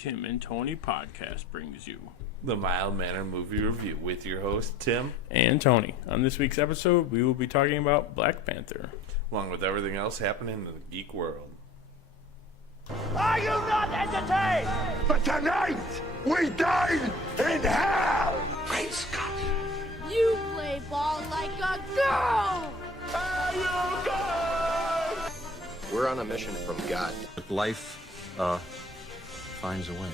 Tim and Tony podcast brings you the Mild Manner Movie Review with your host, Tim. and Tony. On this week's episode, we will be talking about Black Panther. Along with everything else happening in the geek world. Are you not entertained? But tonight, we dine in hell! Great Scott! You play ball like a girl! Are you good? We're on a mission from God. Life, finds a way.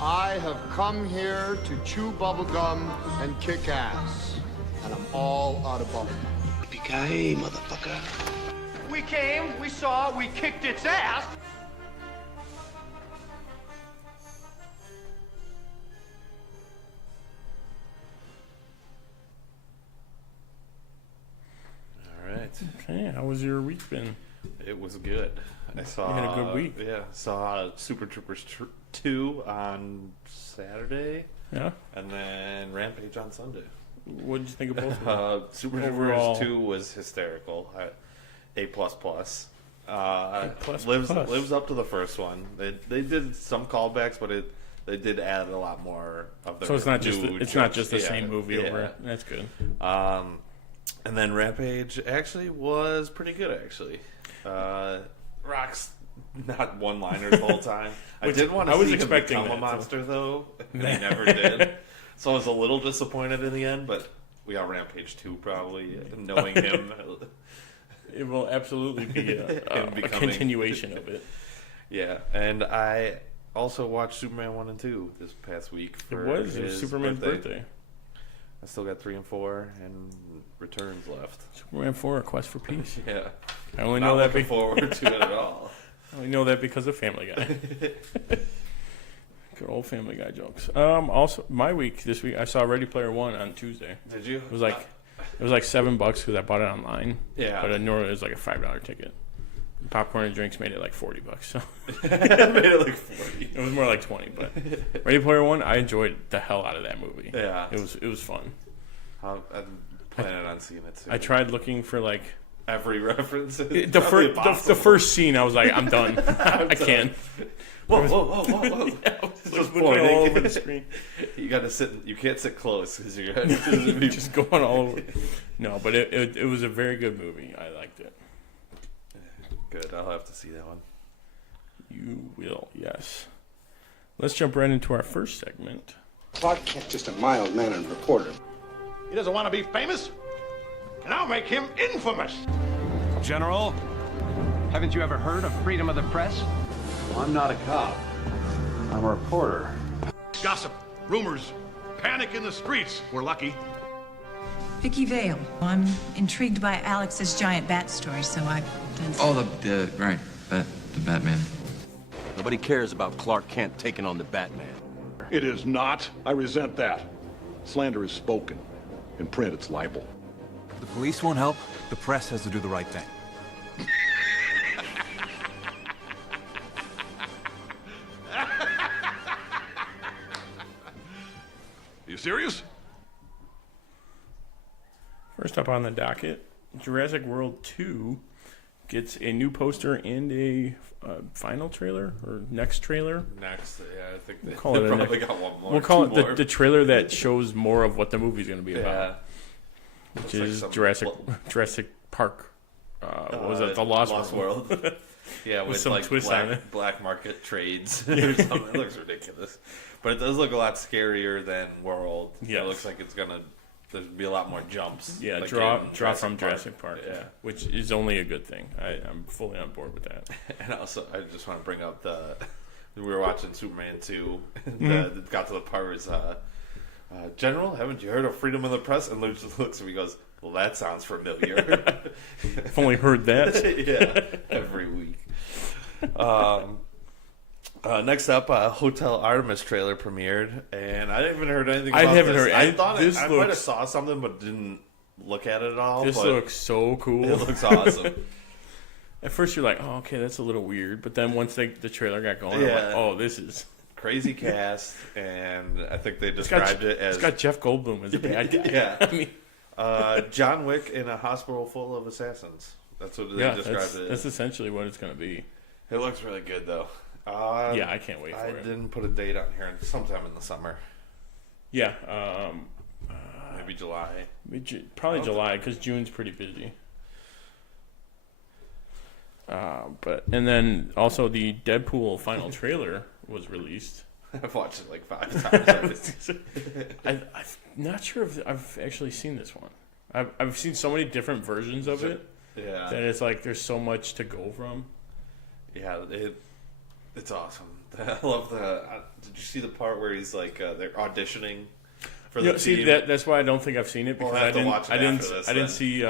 I have come here to chew bubblegum and kick ass. And I'm all out of bubblegum. Yippee-ki-yay, motherfucker. We came, we saw, we kicked its ass. All right. Okay, how was your week been? It was good. I saw. You had a good week. Yeah, saw Super Troopers 2 on Saturday, Yeah? and then Rampage on Sunday. What did you think of both of them? Super Overall. Troopers 2 was hysterical. A++. plus Lives plus. lives up to the first one. They did some callbacks, but they did add a lot more of their So it's not just new the jokes. same movie Yeah. over. That's good. And then Rampage actually was pretty good, actually. Rock's not one-liners the whole time. I did want to see him become a monster, though. And he never did. So I was a little disappointed in the end, but we got Rampage 2 probably, knowing him. It will absolutely be a continuation of it. Yeah, and I also watched Superman 1 and 2 this past week. It For was his Superman's birthday. I still got 3 and 4, and Returns left. Superman 4, A Quest for Peace. Yeah. I only Not know that looking forward to it at all. I only know that because of Family Guy. Good old Family Guy jokes. Also, my week this week, I saw Ready Player One on Tuesday. Did you? It was like $7 because I bought it online. Yeah. But normally it was like a $5 ticket. Popcorn and drinks made it like $40. So Made it like 40. it was more like 20. But Ready Player One, I enjoyed the hell out of that movie. Yeah. It was fun. I'm planning on seeing it soon. I tried looking for like Every reference. the first scene. I was like, I'm done. I can't. Whoa! Yeah, I was Just looking all pointing. over the screen. You got to sit. You can't sit close because you're Just going all over. No, but it was a very good movie. I liked it. Good. I'll have to see that one. You will, yes. Let's jump right into our first segment. Clark Kent, just a mild-mannered reporter. He doesn't want to be famous, and I'll make him infamous. General, haven't you ever heard of freedom of the press? I'm not a cop. I'm a reporter. Gossip, rumors, panic in the streets. We're lucky. Vicky Vale. I'm intrigued by Alex's giant bat story, so I've done some... Oh, the Batman. Nobody cares about Clark Kent taking on the Batman. It is not. I resent that. Slander is spoken. In print, it's libel. The police won't help. The press has to do the right thing. You serious? First up on the docket, Jurassic World 2 gets a new poster and a final trailer or next trailer. Next, yeah, I think they Call it a probably got one more. We'll call two it more. the trailer that shows more of what the movie's going to be about, which Looks like is some Jurassic Park. What was it? The Lost World. Yeah, with some like twist on it. black market trades or something. It looks ridiculous, but it does look a lot scarier than World. Yes. It looks like it's gonna. There's gonna be a lot more jumps. Yeah, like draw in from Jurassic Park. Yeah, which is only a good thing. I'm fully on board with that. And also, I just want to bring up we were watching Superman 2. It got to the part where General, haven't you heard of freedom of the press? And Luke just looks at me and goes, well, that sounds familiar. I've only heard that. Yeah, every week. Next up, Hotel Artemis trailer premiered, and I haven't heard anything about I haven't this. heard. I thought this I might have saw something, but didn't look at it at all. This looks so cool. It looks awesome. At first, you're like, "Oh, okay, that's a little weird," but then once the trailer got going, I'm like, "Oh, this is crazy cast," and I think they described it as it's got Jeff Goldblum as a bad guy. Yeah, I mean, John Wick in a hospital full of assassins. That's what they described it. That's essentially what it's going to be. It looks really good, though. Yeah, I can't wait for it. I didn't put a date on here. Sometime in the summer. Yeah. Maybe July. Probably July, because June's pretty busy. And then also the Deadpool final trailer was released. I've watched it like 5 times. I'm not sure if I've actually seen this one. I've seen so many different versions of it. Yeah. That it's like there's so much to go from. Yeah, it's awesome. I love the. Did you see the part where he's like they're auditioning for the team? See, that's why I don't think I've seen it, because I didn't see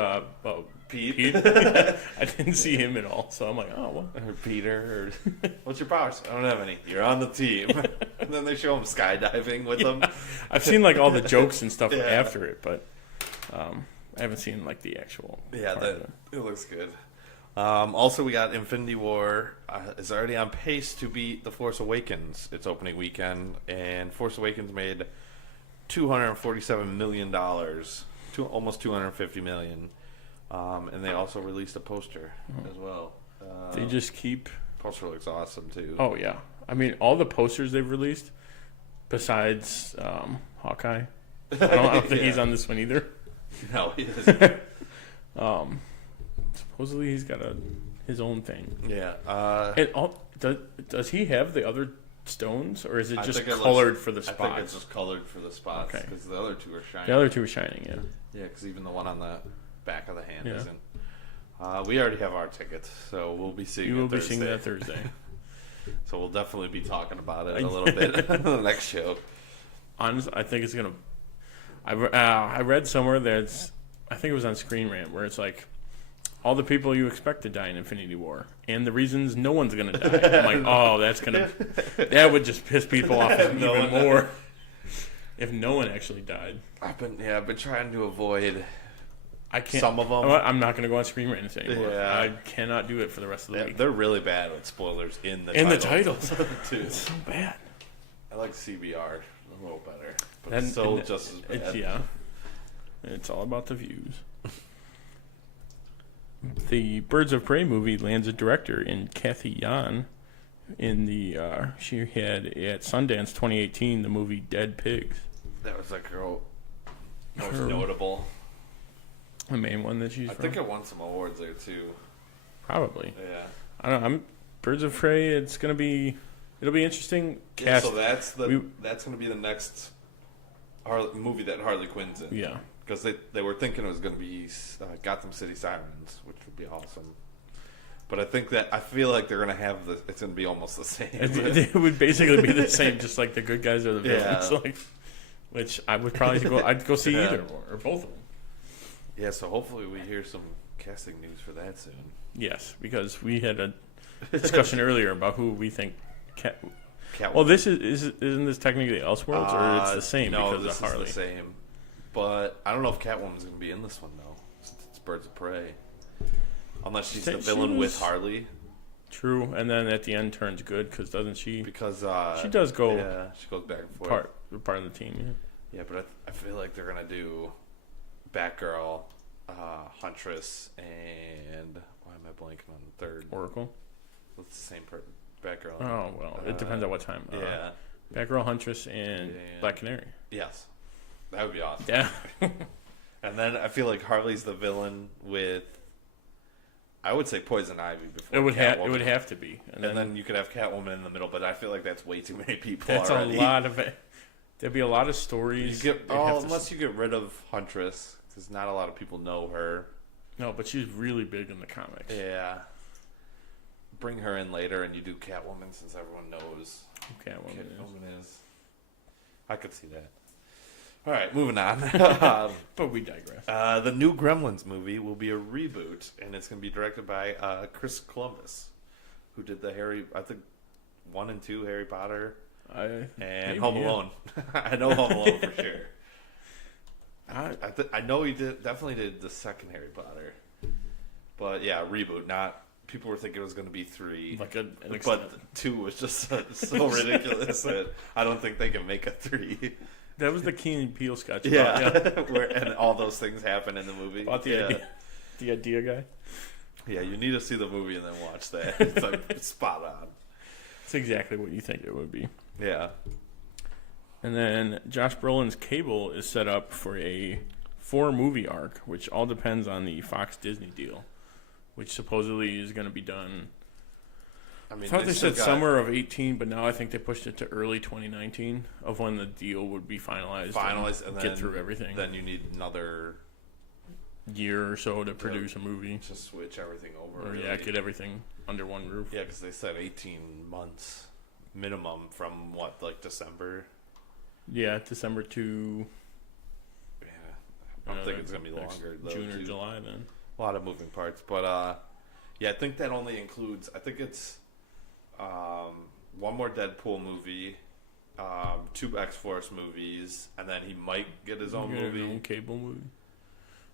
Pete. I didn't see him at all, so I'm like, oh, what? Or Peter, or what's your powers? I don't have any. You're on the team. And then they show him skydiving with them. I've seen like all the jokes and stuff after it, but I haven't seen like the actual. Yeah, it looks good. Also, we got Infinity War is already on pace to beat The Force Awakens its opening weekend, and Force Awakens made $247 million, almost $250 million. And they also released a poster as well. They just keep. Poster looks awesome too. Oh yeah, I mean all the posters they've released, besides Hawkeye. I don't think he's on this one either. No, he isn't. Supposedly he's got his own thing. Yeah. Does he have the other stones, or is it just colored for the spots? I think it's just colored for the spots, because the other two are shining. The other two are shining, yeah. Yeah, because even the one on the back of the hand isn't. We already have our tickets, so we'll be seeing. You will be seeing that Thursday. So we'll definitely be talking about it a little bit on the next show. Honestly, I think it's gonna. I read somewhere that I think it was on Screen Rant, where it's like all the people you expect to die in Infinity War and the reasons no one's gonna die. I'm like, oh, that would just piss people off even more if no one actually died. I've been trying to avoid. Can't. Some of them. I'm not going to go on Screen Rant anymore. Yeah. I cannot do it for the rest of the week. They're really bad with spoilers in the titles too. It's so bad. I like CBR a little better, but it's still just as bad. It's all about the views. The Birds of Prey movie lands a director in Kathy Yan. She had at Sundance 2018 the movie Dead Pigs. That was like her most notable. The main one that she's. I think it won some awards there too. Probably. Yeah. I don't know. Birds of Prey. It'll be interesting. Yeah, so that's going to be the next movie that Harley Quinn's in. Yeah. Because they were thinking it was going to be Gotham City Sirens, which would be awesome. But I feel like they're going to have it's going to be almost the same. It would basically be the same, just like the good guys or the villains. Yeah. Which I would probably go. I'd go see either or both of them. Yeah, so hopefully we hear some casting news for that soon. Yes, because we had a discussion earlier about who we think Catwoman. Well, isn't this technically Elseworlds, or it's the same no, because this of Harley? Is the same. But I don't know if Catwoman's going to be in this one, though, since it's Birds of Prey. Unless she's the villain with Harley. True, and then at the end turns good, because doesn't she? Because she does go. Yeah, she goes back and forth. Part of the team, yeah. Yeah, but I feel like they're going to do Batgirl, Huntress, and why am I blanking on the third? Oracle. It's the same person. Batgirl. Oh well, it depends on what time. Yeah. Batgirl, Huntress, and Black Canary. Yes, that would be awesome. Yeah. And then I feel like Harley's the villain with. I would say Poison Ivy before. It would have to be, and then you could have Catwoman in the middle. But I feel like that's way too many people. That's already. A lot of it. There'd be a lot of stories. Unless you get rid of Huntress, because not a lot of people know her. No, but she's really big in the comics. Yeah. Bring her in later, and you do Catwoman, since everyone knows who Catwoman is. I could see that. All right, moving on. But we digress. The new Gremlins movie will be a reboot, and it's going to be directed by Chris Columbus, who did the 1 and 2 Harry Potter and Home Alone. I know Home Alone for sure. I know he definitely did the second Harry Potter, but yeah, reboot. Not people were thinking it was going to be 3, but 2 was just so ridiculous that I don't think they can make a 3. That was the Key and Peele sketch. Yeah, and all those things happen in the movie. About the idea guy. Yeah, you need to see the movie and then watch that. It's like spot on. It's exactly what you think it would be. Yeah. And then Josh Brolin's Cable is set up for a 4-movie arc, which all depends on the Fox Disney deal, which supposedly is going to be done. I thought they said summer of 18, but now I think they pushed it to early 2019 of when the deal would be finalized and then get through everything. Then you need another year or so to produce a movie. To switch everything over. Or, get everything under one roof. Yeah, because they said 18 months minimum from, December? Yeah, December to... Yeah, I don't think it's going to be longer, though. June or July, then. A lot of moving parts. But, I think that only includes... I think it's one more Deadpool movie, 2 X-Force movies, and then he might get his own movie. His own Cable movie.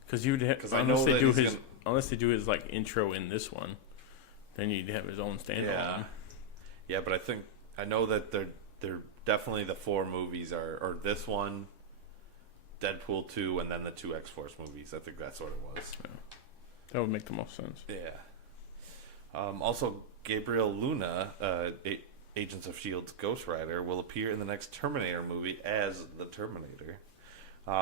Because you'd have... Unless they do his, intro in this one, then you'd have his own standalone. Yeah, but I know that they're definitely the 4 movies or this one, Deadpool 2, and then the 2 X-Force movies. I think that's what it was. Yeah. That would make the most sense. Yeah. Also, Gabriel Luna, Agents of S.H.I.E.L.'s Ghost Rider, will appear in the next Terminator movie as the Terminator.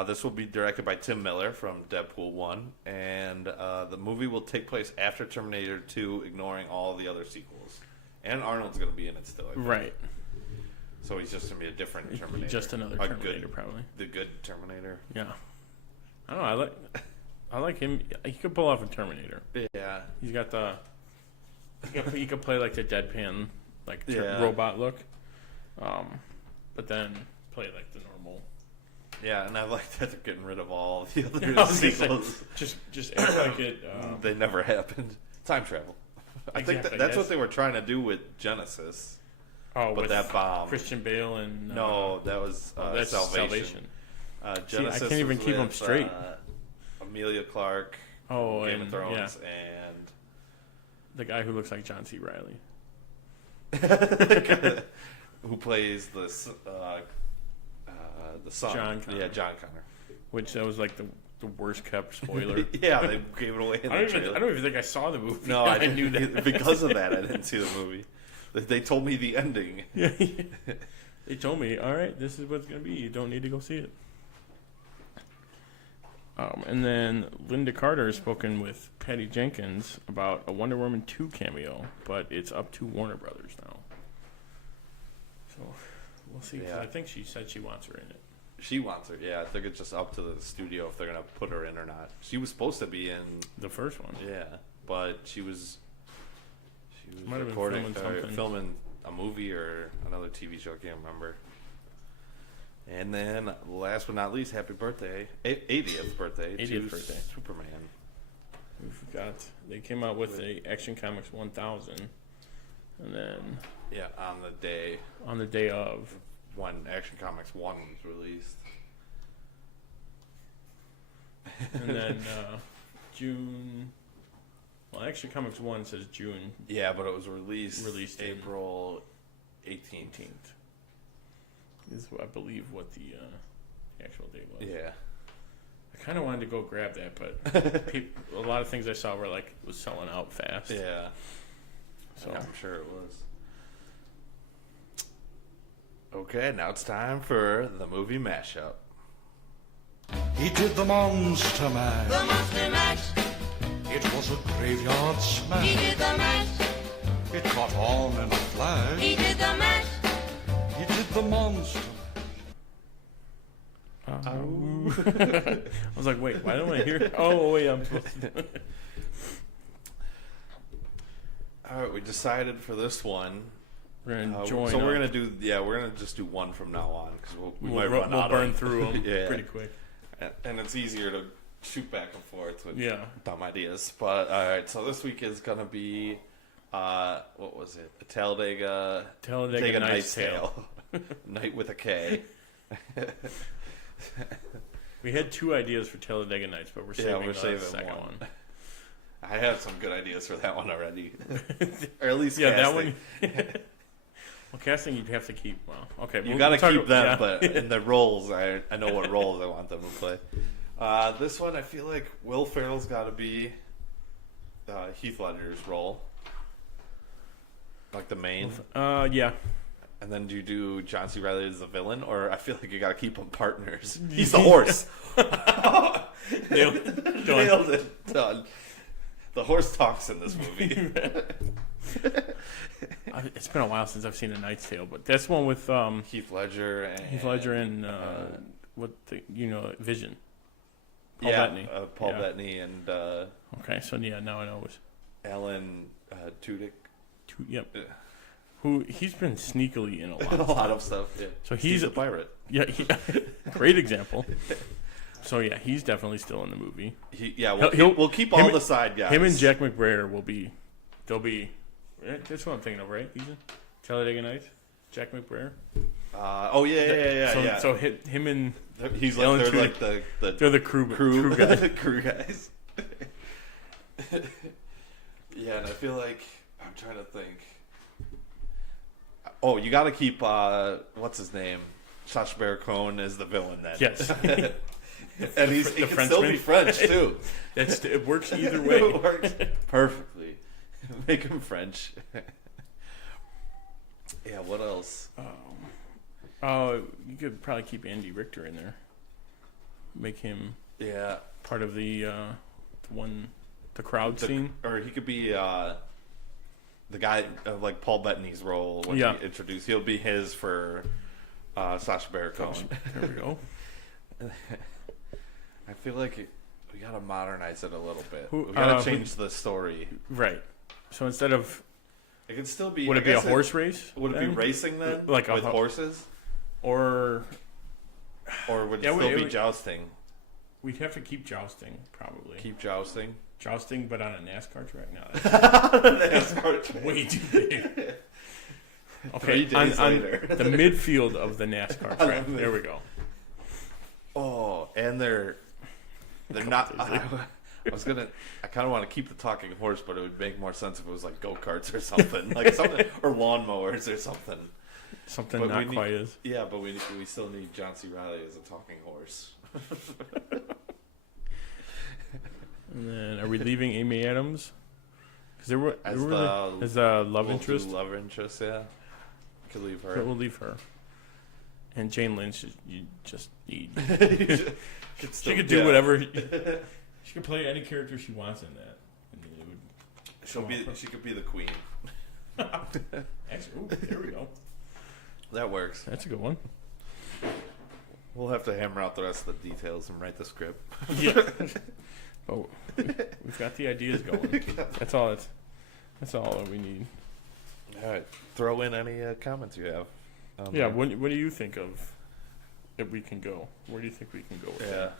This will be directed by Tim Miller from Deadpool 1, and the movie will take place after Terminator 2, ignoring all the other sequels. And Arnold's going to be in it still, I think. Right. So he's just going to be a different Terminator. Just another Terminator, probably. The good Terminator. Yeah. I don't know. I like him. He could pull off a Terminator. Yeah. He's got the... He could play the deadpan, robot look. But then play the normal... Yeah, and I like that they're getting rid of all the other sequels. Just act like it... they never happened. Time travel. I think that's what they were trying to do with Genesis. Oh, but with that bomb. Christian Bale and... no, that was that's Salvation. Genesis I can't even keep them straight. Amelia Clarke, Game of Thrones, and... The guy who looks like John C. Reilly. Who plays the son. John Connor. Yeah, John Connor. Which that was the worst kept spoiler. Yeah, they gave it away in I don't even think I saw the movie. No, I knew that. Because of that, I didn't see the movie. They told me the ending. Yeah. They told me, all right, this is what it's going to be. You don't need to go see it. And then Linda Carter has spoken with Patty Jenkins about a Wonder Woman 2 cameo, but it's up to Warner Brothers now. So we'll see. Yeah. I think she said she wants her in it. She wants her, yeah. I think it's just up to the studio if they're going to put her in or not. She was supposed to be in... The first one. Yeah, but she was might have recording, been filming a movie or another TV show, I can't remember. And then, last but not least, happy birthday. 80th birthday. 80th birthday. Superman. They came out with a Action Comics 1000. And then... Yeah, on the day of... when Action Comics 1 was released. And then June... Well, Action Comics 1 says June. Yeah, but it was released April 18th. Is, I believe, what the actual date was. Yeah. I kind of wanted to go grab that, but a lot of things I saw were it was selling out fast. Yeah. So I'm sure it was. Okay, now it's time for the movie Mashup. He did the Monster Mash. The Monster Mash. It was a graveyard smash. He did the mash. It caught on in a flash. He did the mash. He did the Monster Mash. I was like, wait, why don't I hear it? Oh, wait, I'm supposed to. Alright, we decided for this one. We're gonna join. So we're gonna just do one from now on because we'll burn through them pretty quick. And it's easier to shoot back and forth with dumb ideas. But all right, so this week is gonna be what was it? A Talladega Night's Tale. Night with a K. We had 2 ideas for Talladega Nights, but we're saving the second one. I have some good ideas for that one already, or at least casting. That one. Well, casting you'd have to keep. Well, okay, you got to keep them, but in the roles, I know what roles I want them to play. This one, I feel like Will Ferrell's got to be Heath Ledger's role. Like the main? Yeah. And then do you do John C. Reilly as the villain? Or I feel like you got to keep them partners. He's the horse. Nailed it. Done. The horse talks in this movie. It's been a while since I've seen A Knight's Tale, but that's one with Heath Ledger and Vision. Paul Bettany. Paul Bettany and okay, so yeah, now I know it was Alan Tudyk. Yep. Who he's been sneakily in a lot of stuff. Yeah. So he's a pirate. Yeah, great example. So yeah, he's definitely still in the movie. We'll keep all the side guys. Him and Jack McBrayer they'll be. That's what I'm thinking of, right? Ethan? Talladega Nights, Jack McBrayer. Yeah. So him and he's like they're like they're the crew guys. crew guys. Yeah, and I feel like I'm trying to think. Oh, you got to keep what's his name, Sacha Baron Cohen as the villain. Then yes, and he can still be French too. It works either way. It works perfectly. Make him French. Yeah. What else? You could probably keep Andy Richter in there. Make him part of the crowd scene, or he could be the guy of like Paul Bettany's role when he introduced. He'll be his for Sacha Baron Cohen. There we go. I feel like we gotta modernize it a little bit. We gotta change the story, right? So instead of, it could still be. Would it be a horse race? Would it be racing then, like with horses, or would it still be jousting? We'd have to keep jousting, probably. Keep jousting. Jousting, but on a NASCAR track? No. NASCAR track. Way too big. Okay, 3 days later. The midfield of the NASCAR track. There we go. Oh, and they're not. I kind of want to keep the talking horse, but it would make more sense if it was like go-karts or something, like something, or lawnmowers or something. Something but not quite as. Yeah, but we still need John C. Reilly as a talking horse. And then, are we leaving Amy Adams? Because as love interest. Love interest, yeah. We could leave her. We'll leave her. And Jane Lynch, you just need. She could do whatever. She could play any character she wants in that. She could be the queen. Actually, there we go. That works. That's a good one. We'll have to hammer out the rest of the details and write the script. Yeah. Oh, we've got the ideas going. That's all that we need. All right. Throw in any comments you have. What do you think of if we can go? Where do you think we can go with that?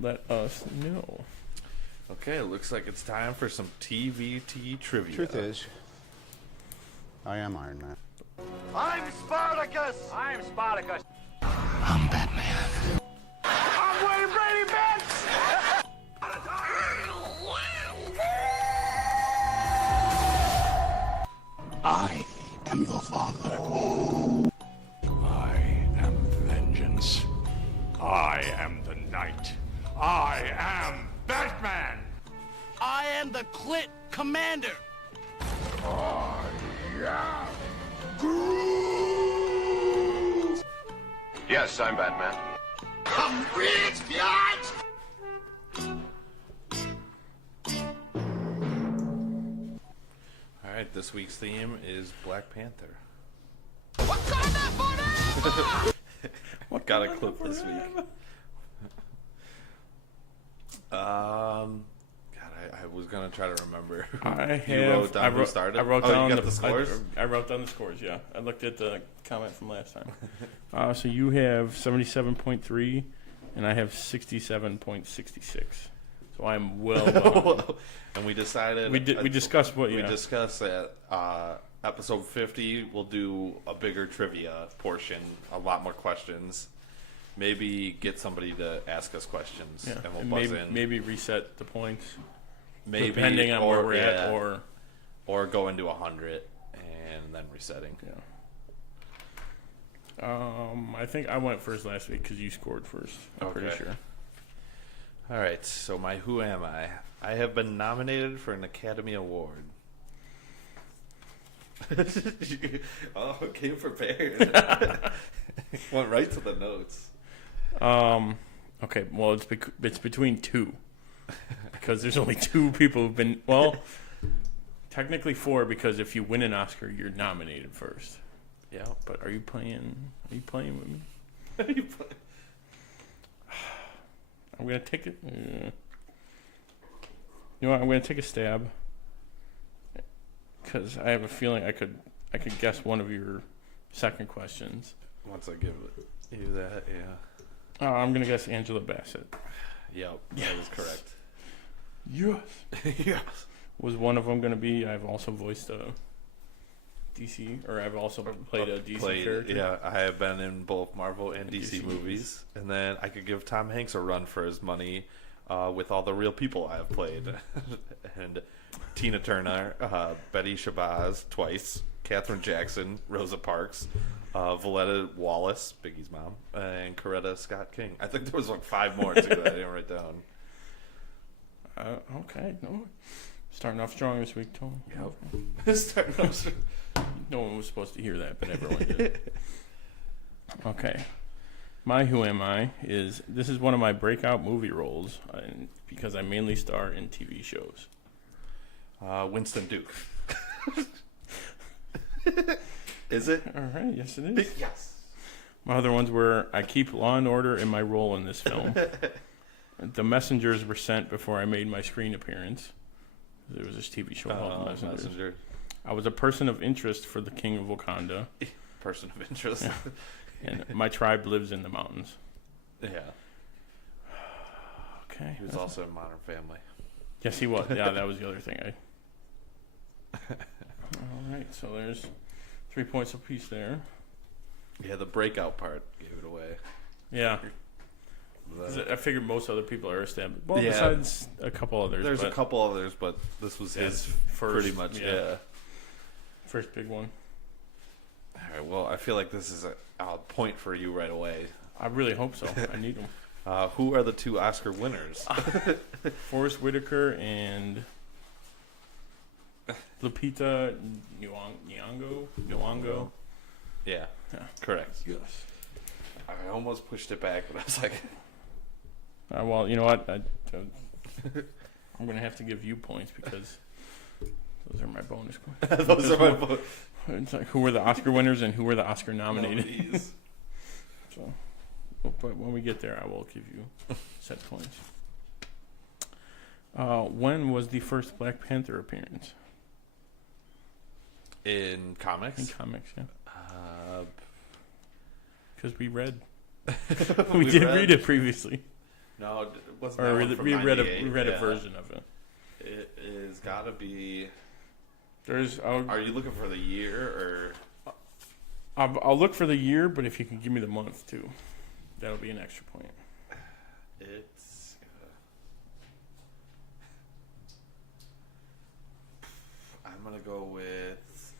Let us know. Okay, it looks like it's time for some TvT Trivia. Truth is, I am Iron Man. I'm Spartacus! I'm Spartacus. I'm Batman. I'm Wayne Brady Betts! I am your father. I am vengeance. I am the knight. I am Batman. I am the Clit Commander. I am Groot. Yes, I'm Batman. Come rich, biatch! All right, this week's theme is Black Panther. What's on that forever? What got a clip this week? I was gonna try to remember. You wrote down who started. I wrote down the scores. I wrote down the scores. Yeah, I looked at the comment from last time. So you have 77.3, and I have 67.66. So I'm well behind. And we decided we discussed what we discussed that episode 50 we'll do a bigger trivia portion, a lot more questions. Maybe get somebody to ask us questions, and we'll buzz in. Maybe reset the points. Maybe depending on where we're at, or go into 100 and then resetting. Yeah. I think I went first last week because you scored first. I'm pretty sure. All right. So my who am I? I have been nominated for an Academy Award. Oh, came prepared. Went right to the notes. Okay, well, it's between two. Because there's only two people who've been... Well, technically four, because if you win an Oscar, you're nominated first. Yeah. But are you playing with me? Are you playing? I'm going to take it... You know what? I'm going to take a stab. Because I have a feeling I could guess one of your second questions. Once I give you that, yeah. I'm going to guess Angela Bassett. Yep, yes. That is correct. Yes. Yes. Was one of them going to be, I've also voiced a DC, or I've also played a DC character? Yeah, I have been in both Marvel and DC movies. And then I could give Tom Hanks a run for his money with all the real people I have played. And Tina Turner, Betty Shabazz twice, Katherine Jackson, Rosa Parks, Valletta Wallace, Biggie's mom, and Coretta Scott King. I think there was like 5 more too that I didn't write down. Okay, no. Starting off strong this week, Tom. Yep. Starting off strong. No one was supposed to hear that, but everyone did. Okay. My Who Am I is, this is one of my breakout movie roles because I mainly star in TV shows. Winston Duke. Is it? All right, yes it is. Yes. My other ones were, I keep Law and Order in my role in this film. The Messengers were sent before I made my screen appearance. There was this TV show called Messenger. I was a person of interest for the King of Wakanda. Person of interest. Yeah. And my tribe lives in the mountains. Yeah. Okay. He was also in Modern Family. Yes, he was. Yeah, that was the other thing. All right, so there's 3 points apiece there. Yeah, the breakout part gave it away. Yeah. I figured most other people are established. Well, yeah. Besides a couple others. There's a couple others, but this was his first, pretty much, yeah. First big one. All right, well, I feel like this is a point for you right away. I really hope so. I need them. Who are the 2 Oscar winners? Forrest Whitaker and Lupita Nyong'o. Yeah, correct. Yes. I almost pushed it back, but I was like... well, you know what? I'm going to have to give you points because those are my bonus points. Those are my bonus. It's like who were the Oscar winners and who were the Oscar nominated. So, but when we get there, I will give you set points. When was the first Black Panther appearance? In comics? In comics, yeah. Because we read. we did read it previously. No, it wasn't. Or we read a version of it. It is got to be. Are you looking for the year or? I'll look for the year, but if you can give me the month too, that'll be an extra point. It's. I'm gonna go with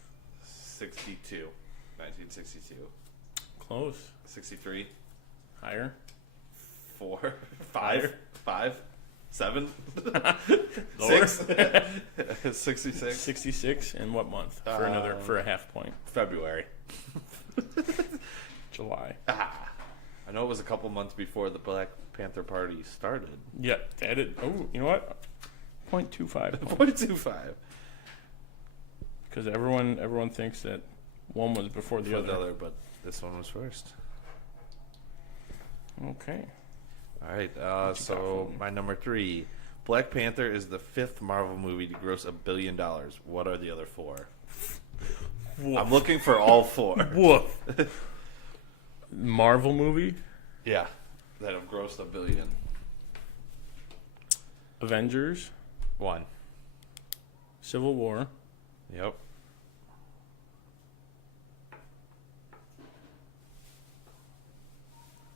62, 1962. Close. 63. Higher. 4, 5, 7, Lower. 6, 66. 66, and what month for a half point? February. July. I know it was a couple months before the Black Panther Party started. Yeah, that it. Oh, you know what? 0.25. 0.25. Because everyone thinks that one was before the other, but this one was first. Okay. All right. So my number 3, Black Panther is the 5th Marvel movie to gross $1 billion. What are the other 4? Woof. I'm looking for all 4. Woof. Marvel movie? Yeah, that have grossed $1 billion. Avengers. 1. Civil War. Yep.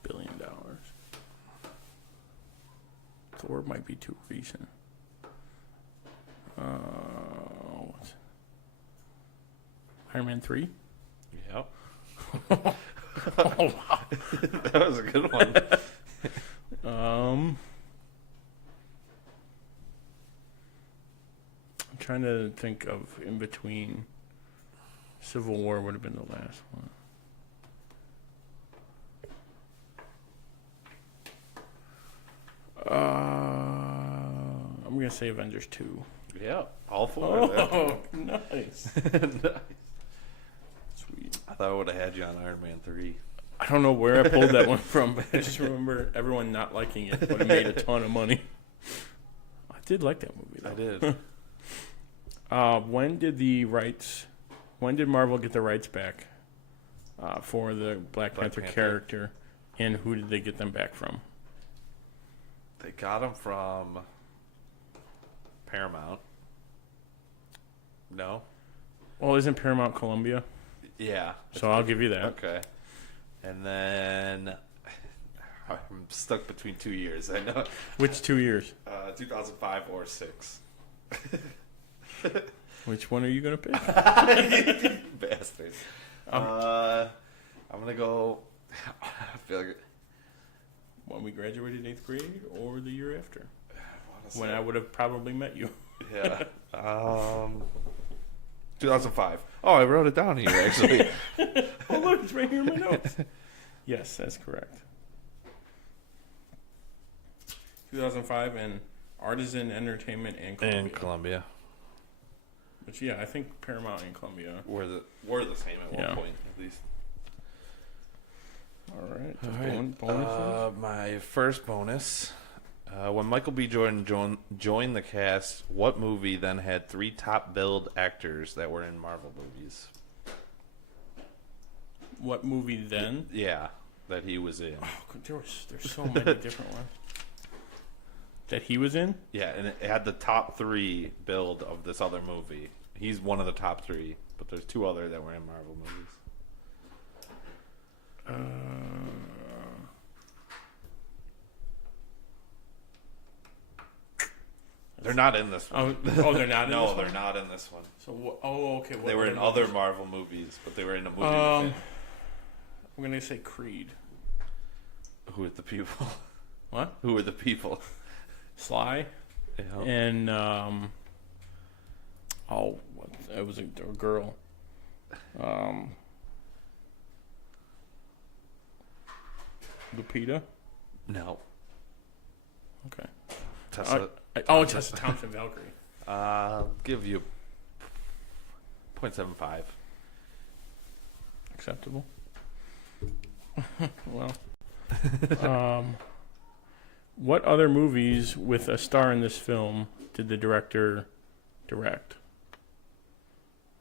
$1 billion. Thor might be too recent. What's Iron Man 3? Yep. Oh, wow. That was a good one. I'm trying to think of in between Civil War would have been the last one. I'm going to say Avengers 2. Yeah, all four. Oh, nice. Nice. Sweet. I thought I would have had you on Iron Man 3. I don't know where I pulled that one from, but I just remember everyone not liking it, but it made a ton of money. I did like that movie, though. I did. When did Marvel get the rights back for the Black Panther character, and who did they get them back from? They got them from Paramount. No? Well, isn't Paramount Columbia? Yeah. So I'll give you that. Okay. And then I'm stuck between 2 years. I know. Which 2 years? 2005 or 6. Which one are you going to pick? Bastard. I'm going to go... I feel like... When we graduated 8th grade or the year after? When I would have probably met you. Yeah. 2005. Oh, I wrote it down here, actually. Oh, look, it's right here in my notes. Yes, that's correct. 2005 and Artisan Entertainment and Columbia. And Columbia. Which, yeah, I think Paramount and Columbia were the same at one point, at least. All right. Bonuses? My first bonus. When Michael B. Jordan joined the cast, what movie then had 3 top billed actors that were in Marvel movies? What movie then? Yeah, that he was in. Oh, there's so many different ones. That he was in? Yeah, and it had the top 3 billed of this other movie. He's one of the top 3, but there's 2 other that were in Marvel movies. They're not in this one. Oh, they're not in no, this one? they're not in this one. So, okay. They were in other Marvel movies, but they were in a movie with him. I'm going to say Creed. Who are the people? What? Who are the people? Sly. Yeah. And, it was a girl. Lupita? No. Okay. Tessa. Tessa Thompson Valkyrie. I'll give you 0.75. Acceptable. Well. What other movies with a star in this film did the director direct?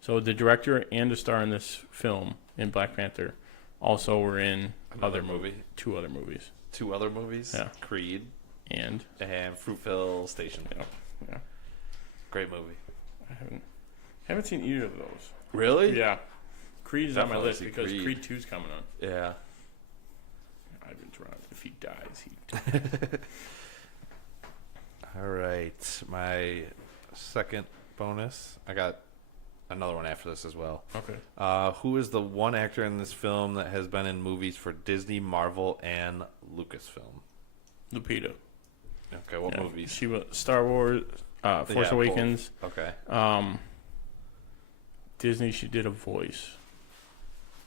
So the director and a star in this film, in Black Panther, also were in Another movie. 2 other movies. 2 other movies? Yeah. Creed. And Fruitvale Station. Yeah. Great movie. I haven't seen either of those. Really? Yeah. Creed is on my list because Creed. Creed 2's coming on. Yeah. Ivan's right. If he dies, he... All right. My second bonus. I got another one after this as well. Okay. Who is the one actor in this film that has been in movies for Disney, Marvel, and Lucasfilm? Lupita. Okay, what movies? She was Star Wars, Force Awakens. Both. Okay. Disney, she did a voice,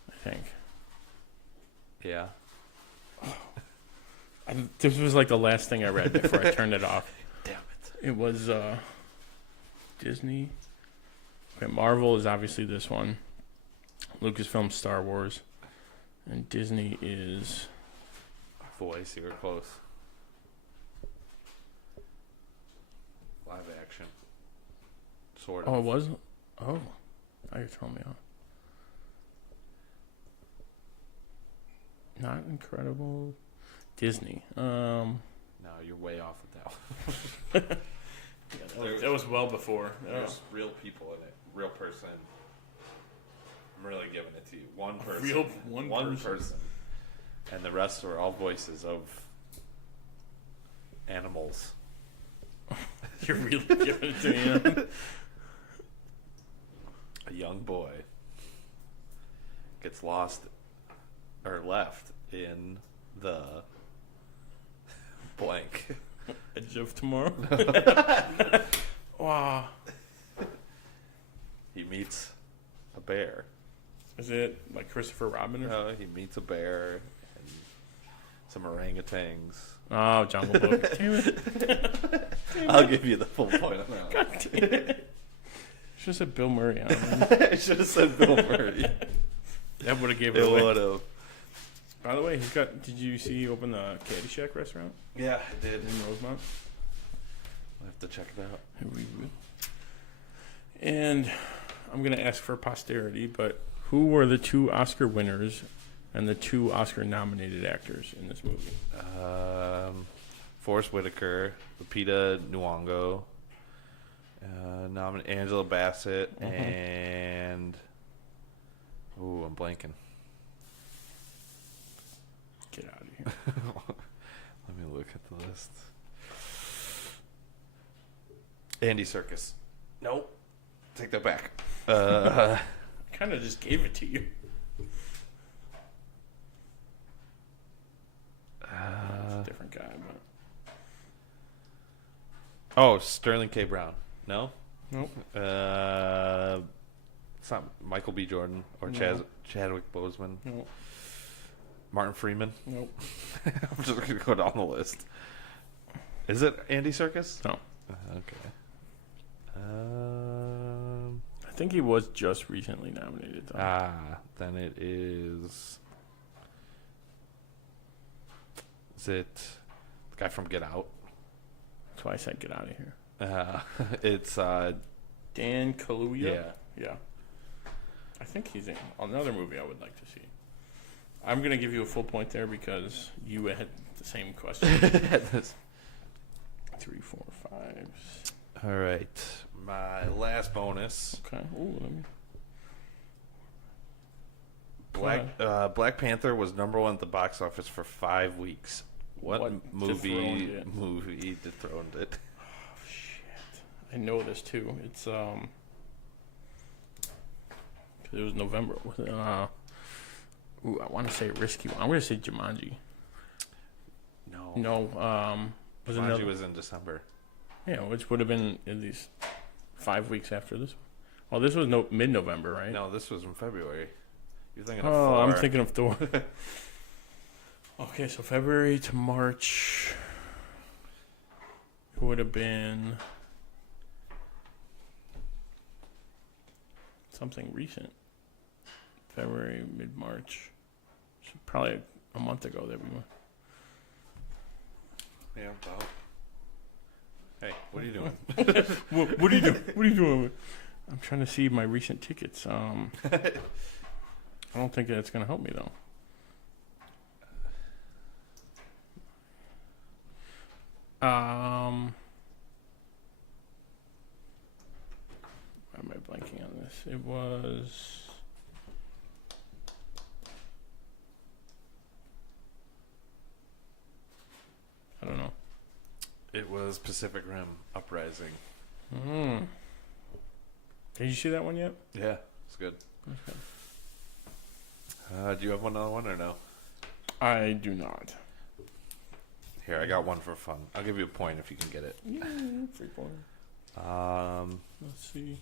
I think. Yeah. This was like the last thing I read before I turned it off. Damn it. It was Disney. Okay, Marvel is obviously this one. Lucasfilm, Star Wars. And Disney is... Voice, you were close. Live action. Sort of. Oh, it was? Oh. Now you're throwing me off. Not Incredible. Disney. No, you're way off with that one. That was well before. There's real people in it. Real person. I'm really giving it to you. One person. One person. And the rest were all voices of animals. You're really giving it to me. Huh? A young boy gets lost or left in the blank. Edge of Tomorrow. Wow. He meets a bear. Is it like Christopher Robin? Or he meets a bear and some orangutans. Oh, Jungle Book. Damn it. I'll give you the full point on that. God damn it. Should have said Bill Murray. I should have said Bill Murray. That would have gave it away. It would have. By the way, did you see he opened the Caddyshack restaurant? Yeah, I did. In Rosemont? I'll have to check it out. And I'm going to ask for posterity, but who were the 2 Oscar winners and the 2 Oscar-nominated actors in this movie? Forrest Whitaker, Lupita Nyong'o, Angela Bassett, and... Ooh, I'm blanking. Get out of here. Let me look at the list. Andy Serkis. Nope. Take that back. I kind of just gave it to you. It's a different guy, but... Oh, Sterling K. Brown. No? Nope. It's not Michael B. Jordan or No. Chadwick Boseman. Nope. Martin Freeman. Nope. I'm just going to go down the list. Is it Andy Serkis? No. Okay. I think he was just recently nominated, though. Then it is... Is it the guy from Get Out? That's why I said get out of here. It's Dan Kaluuya? Yeah. I think he's in another movie I would like to see. I'm going to give you a full point there because you had the same question. 3, 4, 5. All right. My last bonus. Okay. Ooh, let me... Black Panther was #1 at the box office for 5 weeks. What movie dethroned it? Oh, shit. I know this, too. It's, it was November. I want to say risky one. I'm going to say Jumanji. No. Jumanji was in December. Yeah, which would have been at least 5 weeks after this. Well, this was mid-November, right? No, this was in February. You're thinking of Thor. Oh, I'm thinking of Thor. Okay, so February to March would have been something recent. February, mid-March. So probably a month ago that we went. Yeah, about. Hey, what are you doing? What are you doing? What are you doing? I'm trying to see my recent tickets. I don't think that's going to help me, though. Why am I blanking on this? It was... I don't know. It was Pacific Rim Uprising. Did you see that one yet? Yeah, it's good. Okay. Do you have another one or no? I do not. Here, I got one for fun. I'll give you a point if you can get it. Yeah, 3 points. Let's see.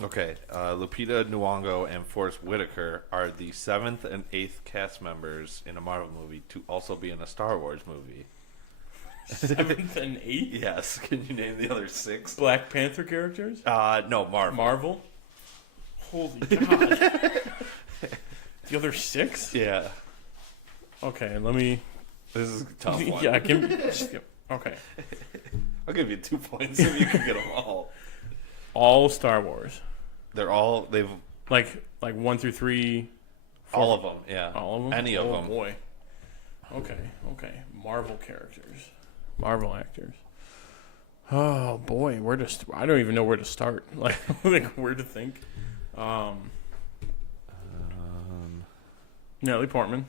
Okay, Lupita Nyong'o and Forrest Whitaker are the 7th and 8th cast members in a Marvel movie to also be in a Star Wars movie. 7th and 8th? Yes. Can you name the other 6? Black Panther characters? No, Marvel. Marvel? Holy God. The other 6? Yeah. Okay, let me... This is a tough one. Yeah, I can... Okay. I'll give you 2 points if you can get them all. All Star Wars. They've... Like 1 through 3... 4, all of them, yeah. All of them? Any of them. Oh, boy. Okay. Marvel characters. Marvel actors. Oh, boy. I don't even know where to start. Like where to think. Natalie Portman.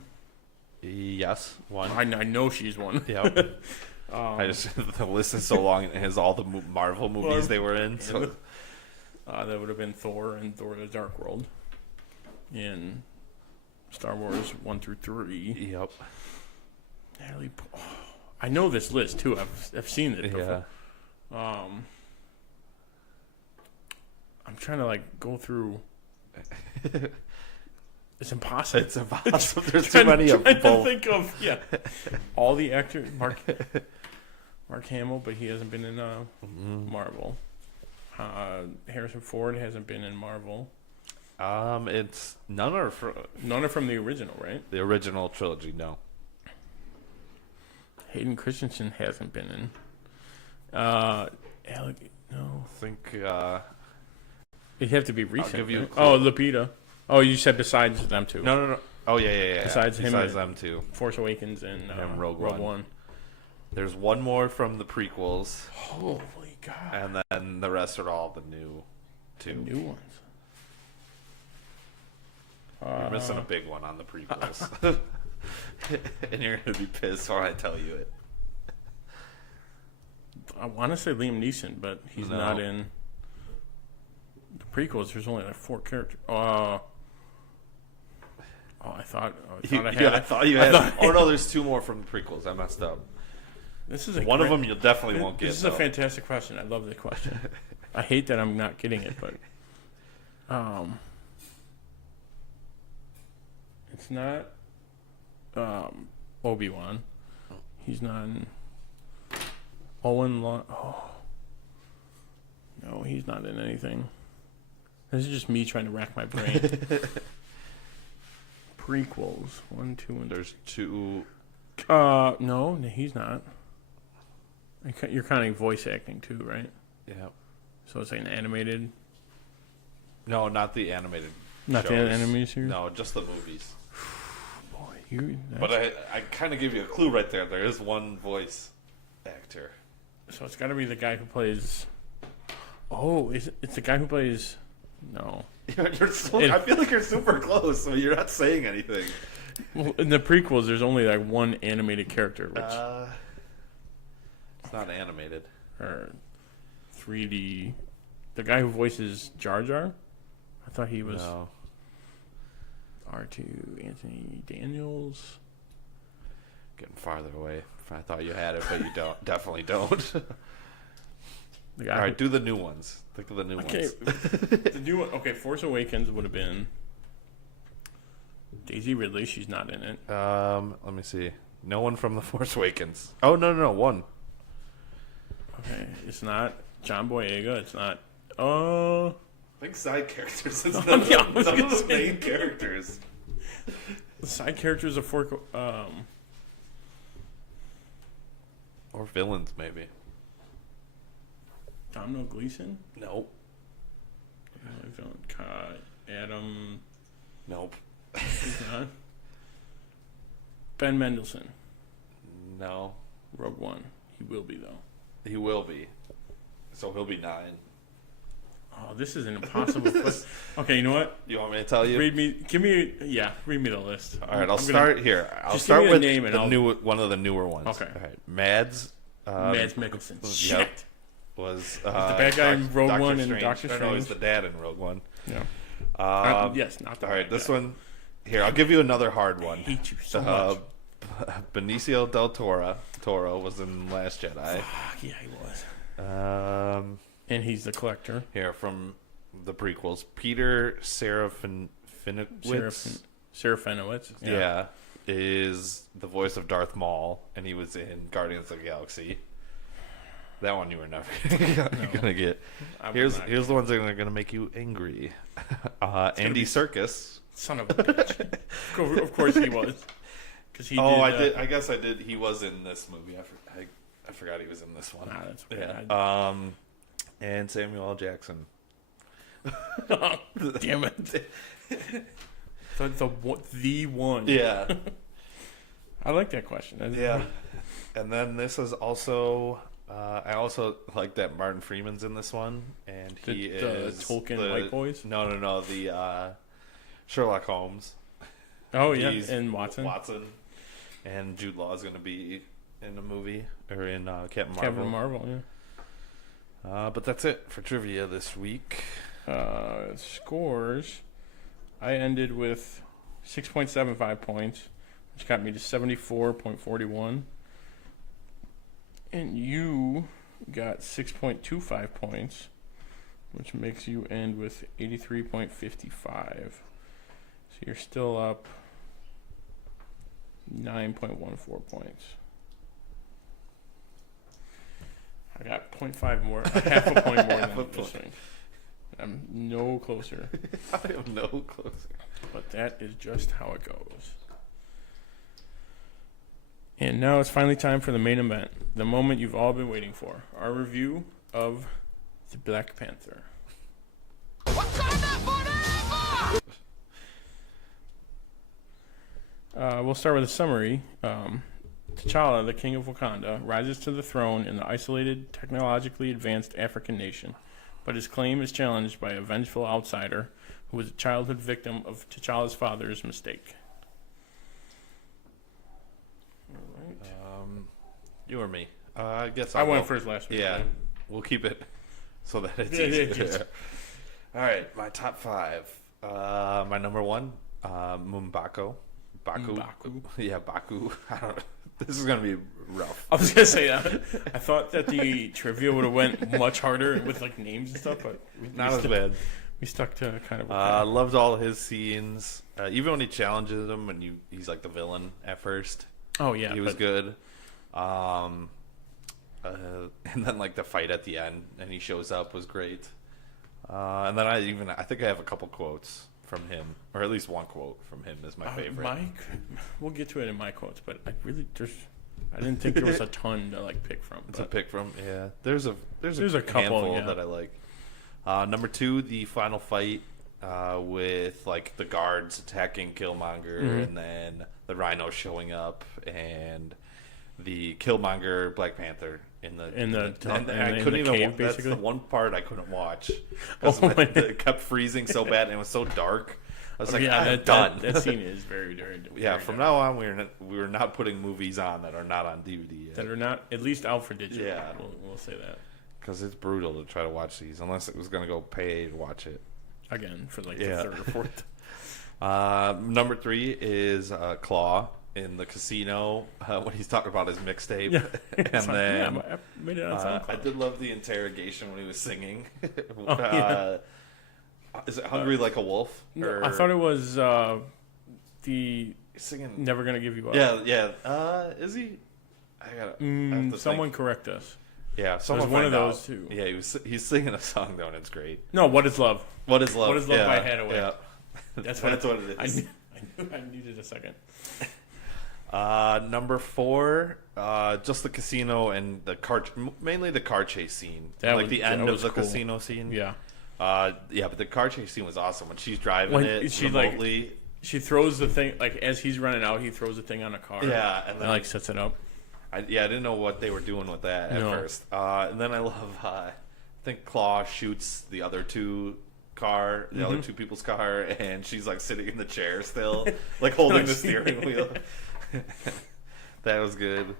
Yes, one. I know she's one. Yep. The list is so long and it has all the Marvel movies they were in. So that would have been Thor and Thor: The Dark World in Star Wars 1 through 3. Yep. Natalie, I know this list too. I've seen it before. Yeah. I'm trying to go through. It's impossible. It's impossible. There's too many of both. To think of all the actors. Mark Hamill, but he hasn't been in Marvel. Harrison Ford hasn't been in Marvel. It's none are from the original, right? The original trilogy, no. Hayden Christensen hasn't been in. No. I think it'd have to be recent. I'll give you right? Lupita. Oh, you said besides them two. No. Oh, yeah. Besides them two. Force Awakens and Rogue One. There's one more from the prequels. Holy God. And then the rest are all the new two. The new ones. You're missing a big one on the prequels. And you're going to be pissed when I tell you it. I want to say Liam Neeson, but he's not in the prequels. There's only like 4 characters. I thought you had. Oh no, there's 2 more from the prequels. I messed up. This is one of them you definitely won't get. This is a fantastic question. I love the question. I hate that I'm not getting it, but it's not Obi-Wan. He's not in Owen Long. Oh no, he's not in anything. This is just me trying to rack my brain. Prequels 1, 2, and there's 2. No, he's not. You're counting voice acting too, right? Yeah. So it's like an animated. No, not the animated. Not shows. the animated series. No, just the movies. Boy, But I kind of gave you a clue right there. There is one voice actor. So it's got to be the guy who plays. Oh, it's the guy who plays. No. I feel like you're super close, so you're not saying anything. Well, in the prequels, there's only like one animated character, which it's not animated or 3D. The guy who voices Jar Jar, I thought he was R2. Anthony Daniels. Getting farther away. I thought you had it, but you don't. Definitely don't. All right, do the new ones. Think of the new ones. The new one. Okay, Force Awakens would have been Daisy Ridley. She's not in it. Let me see. No one from the Force Awakens. Oh no, one. Okay, it's not John Boyega. It's not. I think side characters. It's none of the main characters. The side characters are for or villains maybe. Domhnall Gleeson? Nope. Adam. Nope. He's not. Ben Mendelsohn. No. Rogue One. He will be though. He will be. So he'll be 9. Oh, this is an impossible question. Okay, you know what? You want me to tell you? Read me the list. All right, I'll start here. I'll start with one of the newer ones. Okay. All right. Mads Mikkelsen. Shit. Yep. Was the bad guy in Rogue One and Doctor Strange? No, he's the dad in Rogue One. Yeah. Yes, not the all right, this one. Here, I'll give you another hard one. I hate you so much. Benicio del Toro was in Last Jedi. Fuck, yeah, he was. And he's the collector. Here, from the prequels. Peter Serafinowicz. Serafinowicz. Yeah. Is the voice of Darth Maul, and he was in Guardians of the Galaxy. That one you were never gonna get. Here's the ones that are gonna make you angry. Andy Serkis. Son of a bitch. Of course he was. He did. I guess I did. He was in this movie. I forgot he was in this one. That's weird. Yeah. And Samuel L. Jackson. Oh, damn it. The one. Yeah. I like that question. Yeah. And then this is also. I also like that Martin Freeman's in this one, and he is the Tolkien White Boys. No, the Sherlock Holmes. Oh yeah, and Watson. And Jude Law is going to be in the movie or in Captain Marvel. Captain Marvel, yeah. But that's it for trivia this week. Scores. I ended with 6.75 points, which got me to 74.41. And you got 6.25 points, which makes you end with 83.55. So you're still up 9.14 points. I got 0.5 more, half a point more than this thing. I'm no closer. I am no closer. But that is just how it goes. And now it's finally time for the main event, the moment you've all been waiting for. Our review of the Black Panther. We'll start with a summary. T'Challa, the king of Wakanda, rises to the throne in the isolated, technologically advanced African nation, but his claim is challenged by a vengeful outsider who was a childhood victim of T'Challa's father's mistake. All right. You or me? I guess I went first last week. Yeah, right? We'll keep it so that it's easier. All right, my top 5. My number 1, M'Baku. Baku. Yeah, Baku. I don't know. This is gonna be rough. I was gonna say that. I thought that the trivia would have went much harder with like names and stuff, but not as bad. We stuck to kind of. Loved all his scenes, even when he challenges him and he's like the villain at first. Oh yeah, he was good. And then like the fight at the end, and he shows up was great. And then I think I have a couple quotes from him, or at least one quote from him is my favorite. We'll get to it in my quotes, but I didn't think there was a ton to like pick from. To pick from, yeah. There's a couple handful that I like. Number 2, the final fight with like the guards attacking Killmonger, and then the Rhino showing up, and the Killmonger Black Panther in the cave, that's the one part I couldn't watch because it kept freezing so bad and it was so dark. I was done. That scene is very, very yeah. From now on, we're not putting movies on that are not on DVD yet. That are not at least out for digital. Yeah, we'll say that because it's brutal to try to watch these unless it was going to go pay to watch it again for like the 3rd or 4th. Number 3 is Claw in the casino when he's talking about his mixtape. Yeah. And then I made it on SoundCloud. I did love the interrogation when he was singing. Is it Hungry Like a Wolf? No, I thought it was the singing Never Gonna Give You Up. Yeah. Is he? I have to someone think. correct us. Yeah, someone one of those two. Yeah, he's singing a song though, and it's great. No, What Is Love? What Is Love? What Is Love by Hathaway. Yeah. That's what it is. I needed a second. Number 4, just the casino and the car, mainly the car chase scene. The end of the casino scene. Yeah. But the car chase scene was awesome when she's driving remotely. She throws the thing as he's running out. He throws the thing on a car. Yeah, and then sets it up. I didn't know what they were doing with that at first. And then I love. I think Claw shoots the other two other two people's car, and she's like sitting in the chair still, like holding the steering wheel. That was good.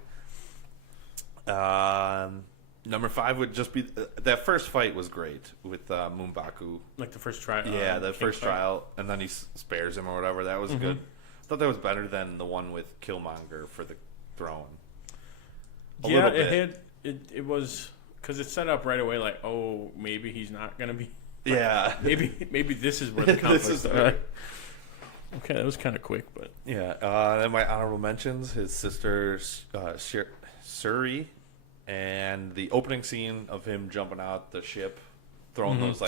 Number 5 would just be that first fight was great with M'Baku. Like the first trial. Yeah, the first trial, and then he spares him or whatever. That was good. I thought that was better than the one with Killmonger for the throne. It was because it set up right away. Like, oh, maybe he's not gonna be. Yeah, maybe this is where the conflict is. Okay, that was kind of quick, but yeah. Then my honorable mentions: his sister Shuri, and the opening scene of him jumping out the ship, throwing those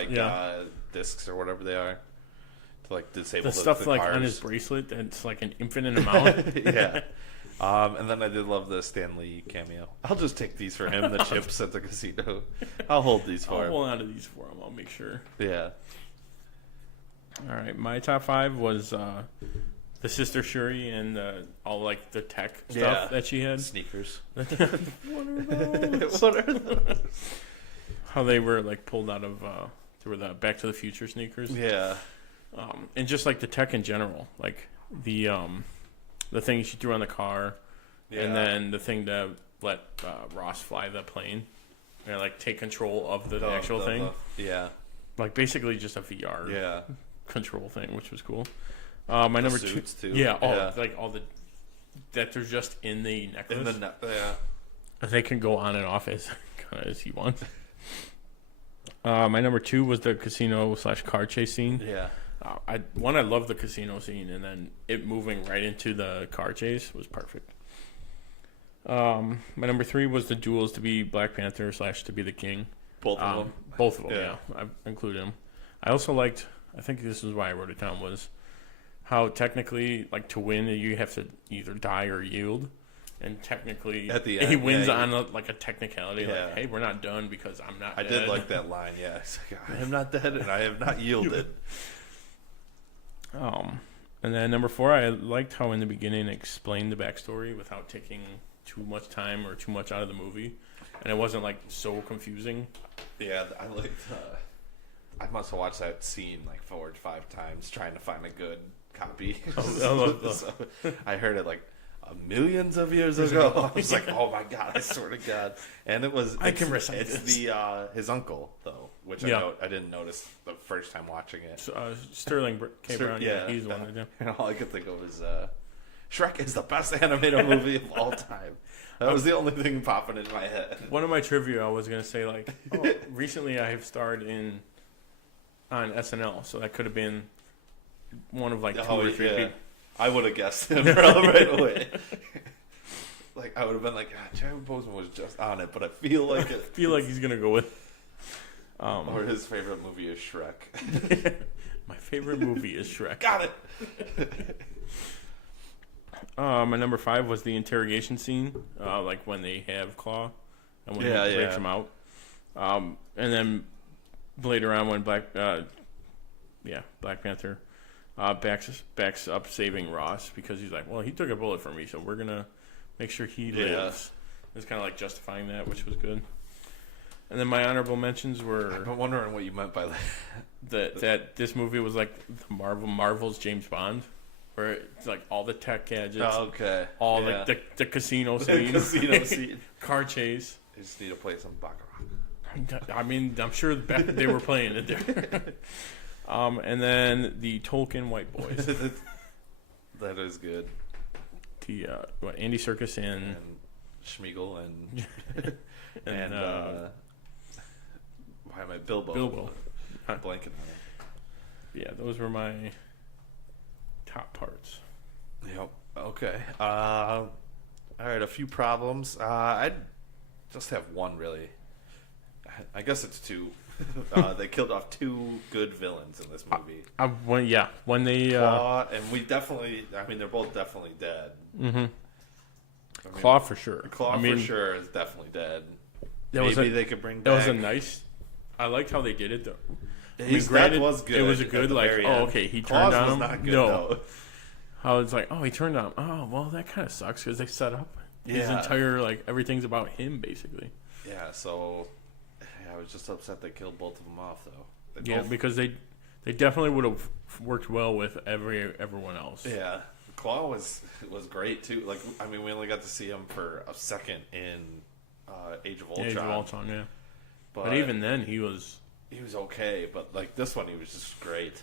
discs or whatever they are to like disable the stuff like cars. On his bracelet. That's like an infinite amount. Yeah. And then I did love the Stan Lee cameo. I'll just take these for him, the chips at the casino. I'll hold these for him. I'll hold on to these for him. I'll make sure. Yeah. All right. My top 5 was the sister Shuri and all like the tech stuff that she had. Sneakers. What are those? How they were like pulled out of they were the Back to the Future sneakers. Yeah. And just like the tech in general, like the thing she threw on the car, and then the thing to let Ross fly the plane, and like take control of the actual thing. Like basically just a VR control thing, which was cool. My number 2, too. Like all the that they're just in the necklace. Yeah, they can go on and off as kind of as he wants. My number 2 was the casino / car chase scene. Yeah. I love the casino scene, and then it moving right into the car chase was perfect. My number 3 was the duels to be Black Panther / to be the King. Both of them? Both of them, yeah. I included him. I also liked, I think this is why I wrote it down, was how technically, like, to win, you have to either die or yield. And technically, at the end, he wins on a technicality. Like, hey, we're not done because I'm not dead. I did like that line, yeah. He's like, I am not dead and I have not yielded. And then number 4, I liked how in the beginning it explained the backstory without taking too much time or too much out of the movie. And it wasn't, like, so confusing. Yeah, I liked... I must have watched that scene, like, 4 or 5 times trying to find a good copy. So, I heard it, like, millions of years ago. I was like, oh, my God, I swear to God. And it was... I can recite It's this. his uncle, though, which I didn't notice the first time watching it. Sterling K. Brown, he's the one that did. And all I could think of was... Shrek is the best animated movie of all time. That was the only thing popping in my head. One of my trivia, I was going to say, like, recently I have starred on SNL, so that could have been one of, like, 2 or 3 people. I would have guessed him right away. Like, I would have been like, Chadwick Boseman was just on it, but I feel like it. I feel like he's going to go with... or his favorite movie is Shrek. My favorite movie is Shrek. Got it! My number 5 was the interrogation scene, like when they have Claw and when he breaks him out. And then later on when Black Panther backs up saving Ross because he's like, well, he took a bullet for me, so we're gonna make sure he lives. It's kind of like justifying that, which was good. And then my honorable mentions were... I'm wondering what you meant by that. That this movie was like the Marvel's James Bond. Where it's like all the tech gadgets, like the casino scene, car chase. You just need to play some Baccarat. I mean, I'm sure they were playing it there. And then the Tolkien White Boys. That is good. The Andy Serkis and Schmeagol and why am I Bilbo? I'm blanking on it. Yeah, those were my top parts. Yep. Okay. All right. A few problems. I just have one really. I guess it's 2. They killed off 2 good villains in this movie. When they Claw and we definitely. I mean, they're both definitely dead. Mm-hmm. Claw for sure. Claw for sure is definitely dead. Maybe they could bring back. That was a nice. I liked how they did it though. That was good. It was a good like. He turned on him. Not good, no. How it's like, he turned on him. Oh, well, that kind of sucks because they set up his entire everything's about him basicone. Yeah. So, I was just upset they killed both of them off though. Because they definitely would have worked well with everyone else. Yeah. Claw was great too. Like, I mean, we only got to see him for a second in Age of Ultron. Age of Ultron, yeah. But even then, he was okay. But like this one, he was just great.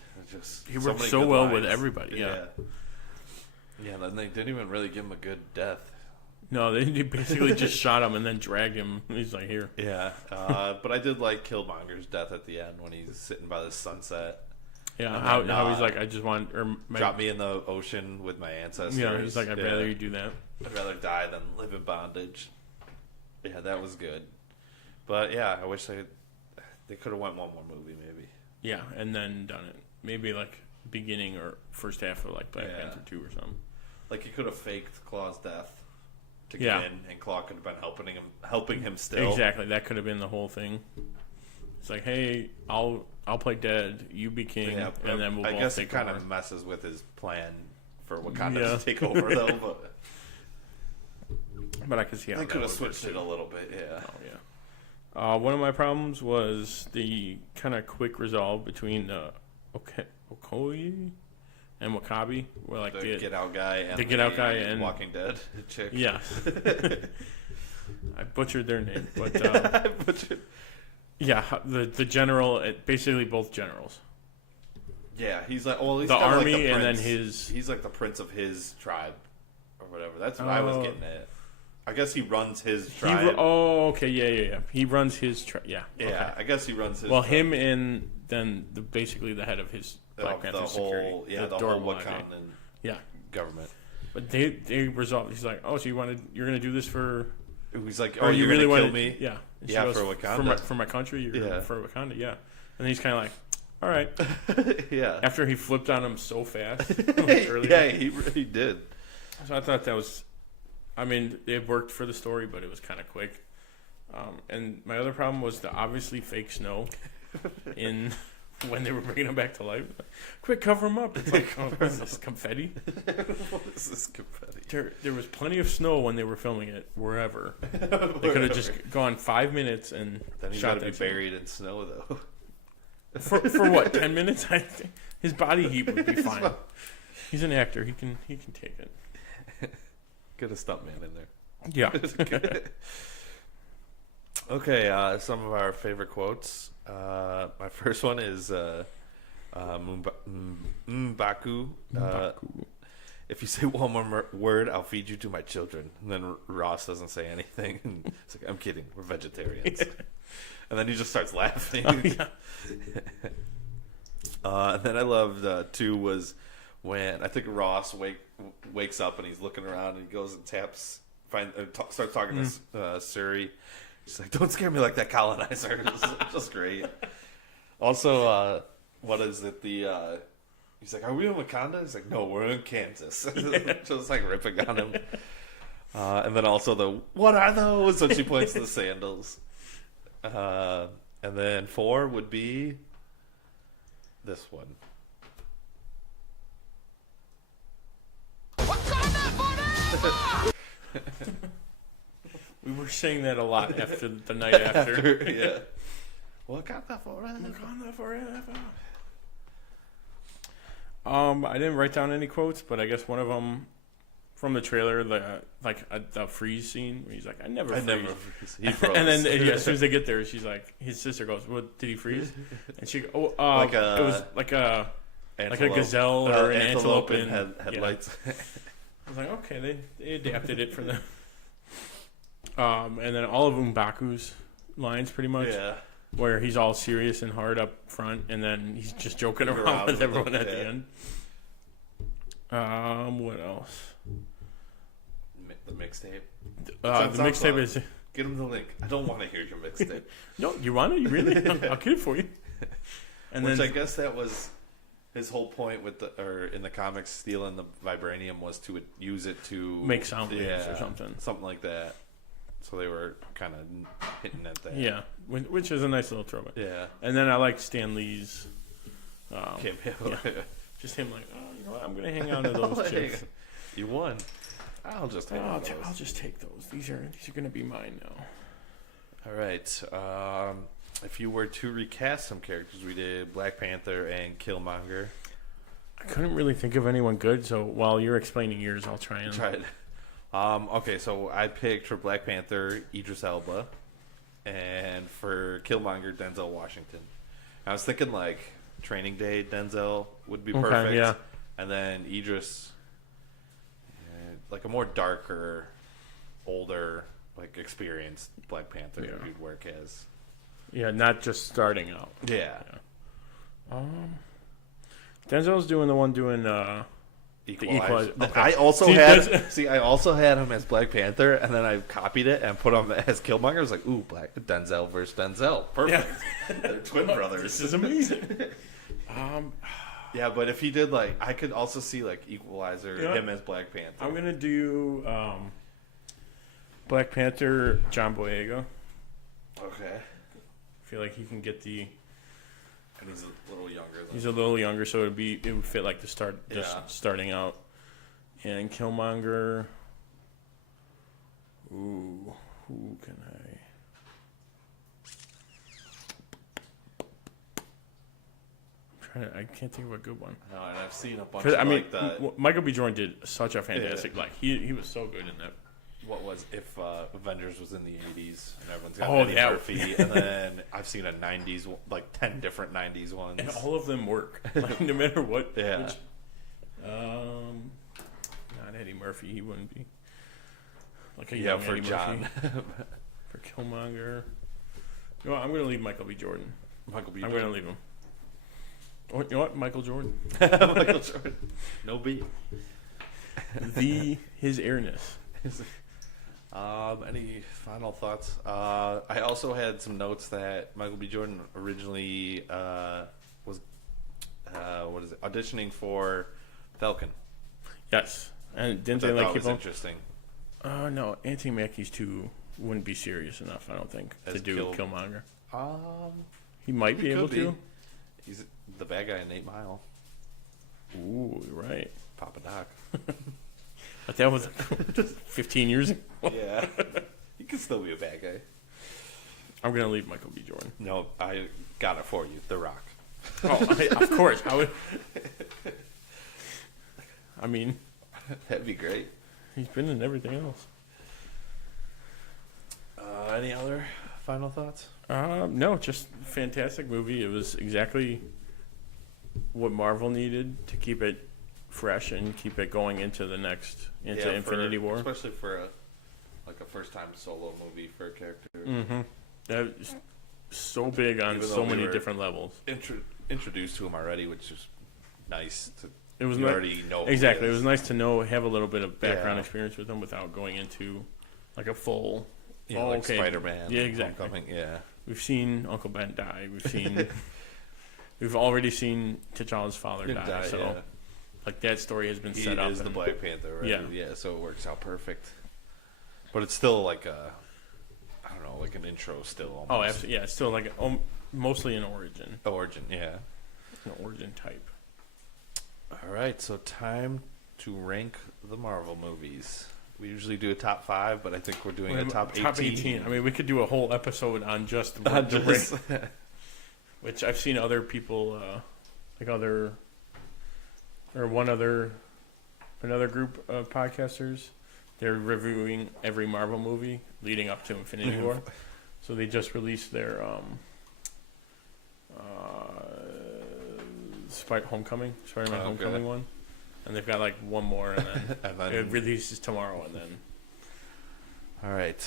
He worked so well with everybody. Yeah. Yeah. Then they didn't even really give him a good death. No, they basically just shot him and then dragged him. He's like, here. Yeah. But I did like Killmonger's death at the end when he's sitting by the sunset. Yeah, how he's like, I just want... drop me in the ocean with my ancestors. Yeah, he's like, I'd rather you do that. I'd rather die than live in bondage. Yeah, that was good. But yeah, I wish they could have went one more movie maybe. Yeah, and then done it. Maybe like beginning or first half of like Black Panther 2 or something. Like you could have faked Claw's death to get in, and Claw could have been helping him still. Exactly, that could have been the whole thing. It's like, hey, I'll play dead, you be king, and then we'll. I guess it kind of messes with his plan for Wakanda to take over, though. But I could see how they could have switched it a little bit. Yeah. Oh yeah. One of my problems was the kind of quick resolve between Okoye and Wakabi, where like the Get Out guy and Walking Dead chick. Yeah. I butchered their name, but yeah, the general, basically both generals. Yeah, he's like, well, he's the army, like the and then his. He's like the prince of his tribe, or whatever. That's what I was getting at. I guess he runs his tribe. Okay, yeah. He runs his tribe. Yeah. Yeah, okay. I guess he runs his. Well, tribe. him and then basically the head of his Black Panther security. The whole Wakandan government. But they resolved. He's like, oh, so you're gonna do this for? He's like, oh, you really want to kill me? Yeah, Yeah, for Wakanda. For my country. For Wakanda. Yeah, and he's kind of like, all right. Yeah. After he flipped on him so fast. Yeah, he did. So I thought that was, I mean, it worked for the story, but it was kind of quick. And my other problem was the obviously fake snow in when they were bringing him back to life. Quick, cover him up. It's like, oh, what is this, confetti? What is this confetti? There was plenty of snow when they were filming it, wherever. They could have just gone 5 minutes and then he's got to be buried in snow, though. For what, 10 minutes? I think his body heat would be fine. He's an actor. He can take it. Get a stuntman in there. Yeah. Okay, some of our favorite quotes. My first one is M'Baku. If you say one more word, I'll feed you to my children. And then Ross doesn't say anything. And it's like, I'm kidding. We're vegetarians. And then he just starts laughing. Oh, yeah. And then I loved, two was when I think Ross wakes up and he's looking around and he goes and starts talking to Suri. She's like, don't scare me like that, colonizer. It's just great. Also, what is it? He's like, are we in Wakanda? He's like, no, we're in Kansas. Just like ripping on him. And then also what are those? When she points to the sandals. And then 4 would be this one. We were saying that a lot after the night after. Yeah. Wakanda forever. Wakanda forever. I didn't write down any quotes, but I guess one of them from the trailer, the freeze scene where he's like, I never freeze. He froze. And then as soon as they get there, she's like, his sister goes, "What did he freeze?" And she, it was like a gazelle or an antelope and headlights. Yeah. I was like, okay, they adapted it for them. And then all of M'Baku's lines, pretty much, where he's all serious and hard up front, and then he's just joking around with everyone at the end. What else? The mixtape. The mixtape is. Get him the link. I don't want to hear your mixtape. No, you want it? You really? I'll get it for you. And I guess that was his whole point with in the comics, stealing the vibranium was to use it to make sound waves or something like that. So they were kind of hitting at that. Yeah, which is a nice little throwback. Yeah. And then I like Stan Lee's. Cameo. Just him like, oh, you know what? I'm going to hang on to those chips. You won. I'll just take those. I'll just take those. These are going to be mine now. All right. If you were to recast some characters, we did Black Panther and Killmonger. I couldn't really think of anyone good, so while you're explaining yours, I'll try and... Try it. Okay, so I picked for Black Panther, Idris Elba, and for Killmonger, Denzel Washington. I was thinking, like, Training Day, Denzel would be perfect. Okay, yeah. And then Idris, like a more darker, older, like, experienced Black Panther you'd work as. Yeah, not just starting out. Yeah. Denzel's doing the one doing... Equalizer. Okay. I also had him as Black Panther, and then I copied it and put him as Killmonger. I was like, ooh, Denzel versus Denzel. Perfect. Yeah. They're twin brothers. This is amazing. Yeah, but if he did, like, I could also see, like, Equalizer, him as Black Panther. I'm going to do Black Panther, John Boyega. Okay. I feel like he can get the... And he's a little younger. He's a little younger, so it would fit like starting out. And Killmonger. Ooh, who can I? I can't think of a good one. No, and I've seen a bunch of like that. Michael B. Jordan did such a fantastic. Like he was so good in that. What was if Avengers was in the 80s and everyone's got Eddie Murphy, and then I've seen a 90s, like 10 different 90s ones, and all of them work, like, no matter what. Yeah. Not Eddie Murphy. He wouldn't be like a young for Eddie John. Murphy. For Killmonger. No, I'm going to leave Michael B. Jordan. I'm going to leave him. You know what? Michael Jordan. Michael Jordan. No beat. His airness. Any final thoughts? I also had some notes that Michael B. Jordan originally was auditioning for Falcon. Yes, and didn't they that keep was him? Interesting. No, Anthony Mackie's wouldn't be serious enough, I don't think, to do Killmonger. He might be able to. He's the bad guy in 8 Mile. Ooh, you're right. Papa Doc. But that was 15 years ago. Yeah. He could still be a bad guy. I'm going to leave Michael B. Jordan. No, I got it for you. The Rock. Of course. I mean... That'd be great. He's been in everything else. Any other final thoughts? No, just fantastic movie. It was exactly what Marvel needed to keep it fresh and keep it going into Infinity War, especially for a first-time solo movie for a character. Mm-hmm. That was so big on so many different levels. Introduced to him already, which is nice. It was already know exactly. It was nice to have a little bit of background experience with him without going into like a full. Okay. Spider-Man. Yeah, exactly. Homecoming, yeah. We've seen Uncle Ben die. We've already seen T'Challa's father die. So, like that story has been set up. He is the Black Panther, right? Yeah. So it works out perfect. But it's still like I don't know, like an intro still. Almost. Oh, absolutely. Yeah, it's still like mostly an origin. Yeah. An origin type. All right, so time to rank the Marvel movies. We usually do a top 5, but I think we're doing a top 18. Top 18. I mean, we could do a whole episode on just which I've seen other people, another group of podcasters. They're reviewing every Marvel movie leading up to Infinity War. So they just released their Spider-Man Homecoming one. And they've got like one more, and then it releases tomorrow, and then. All right,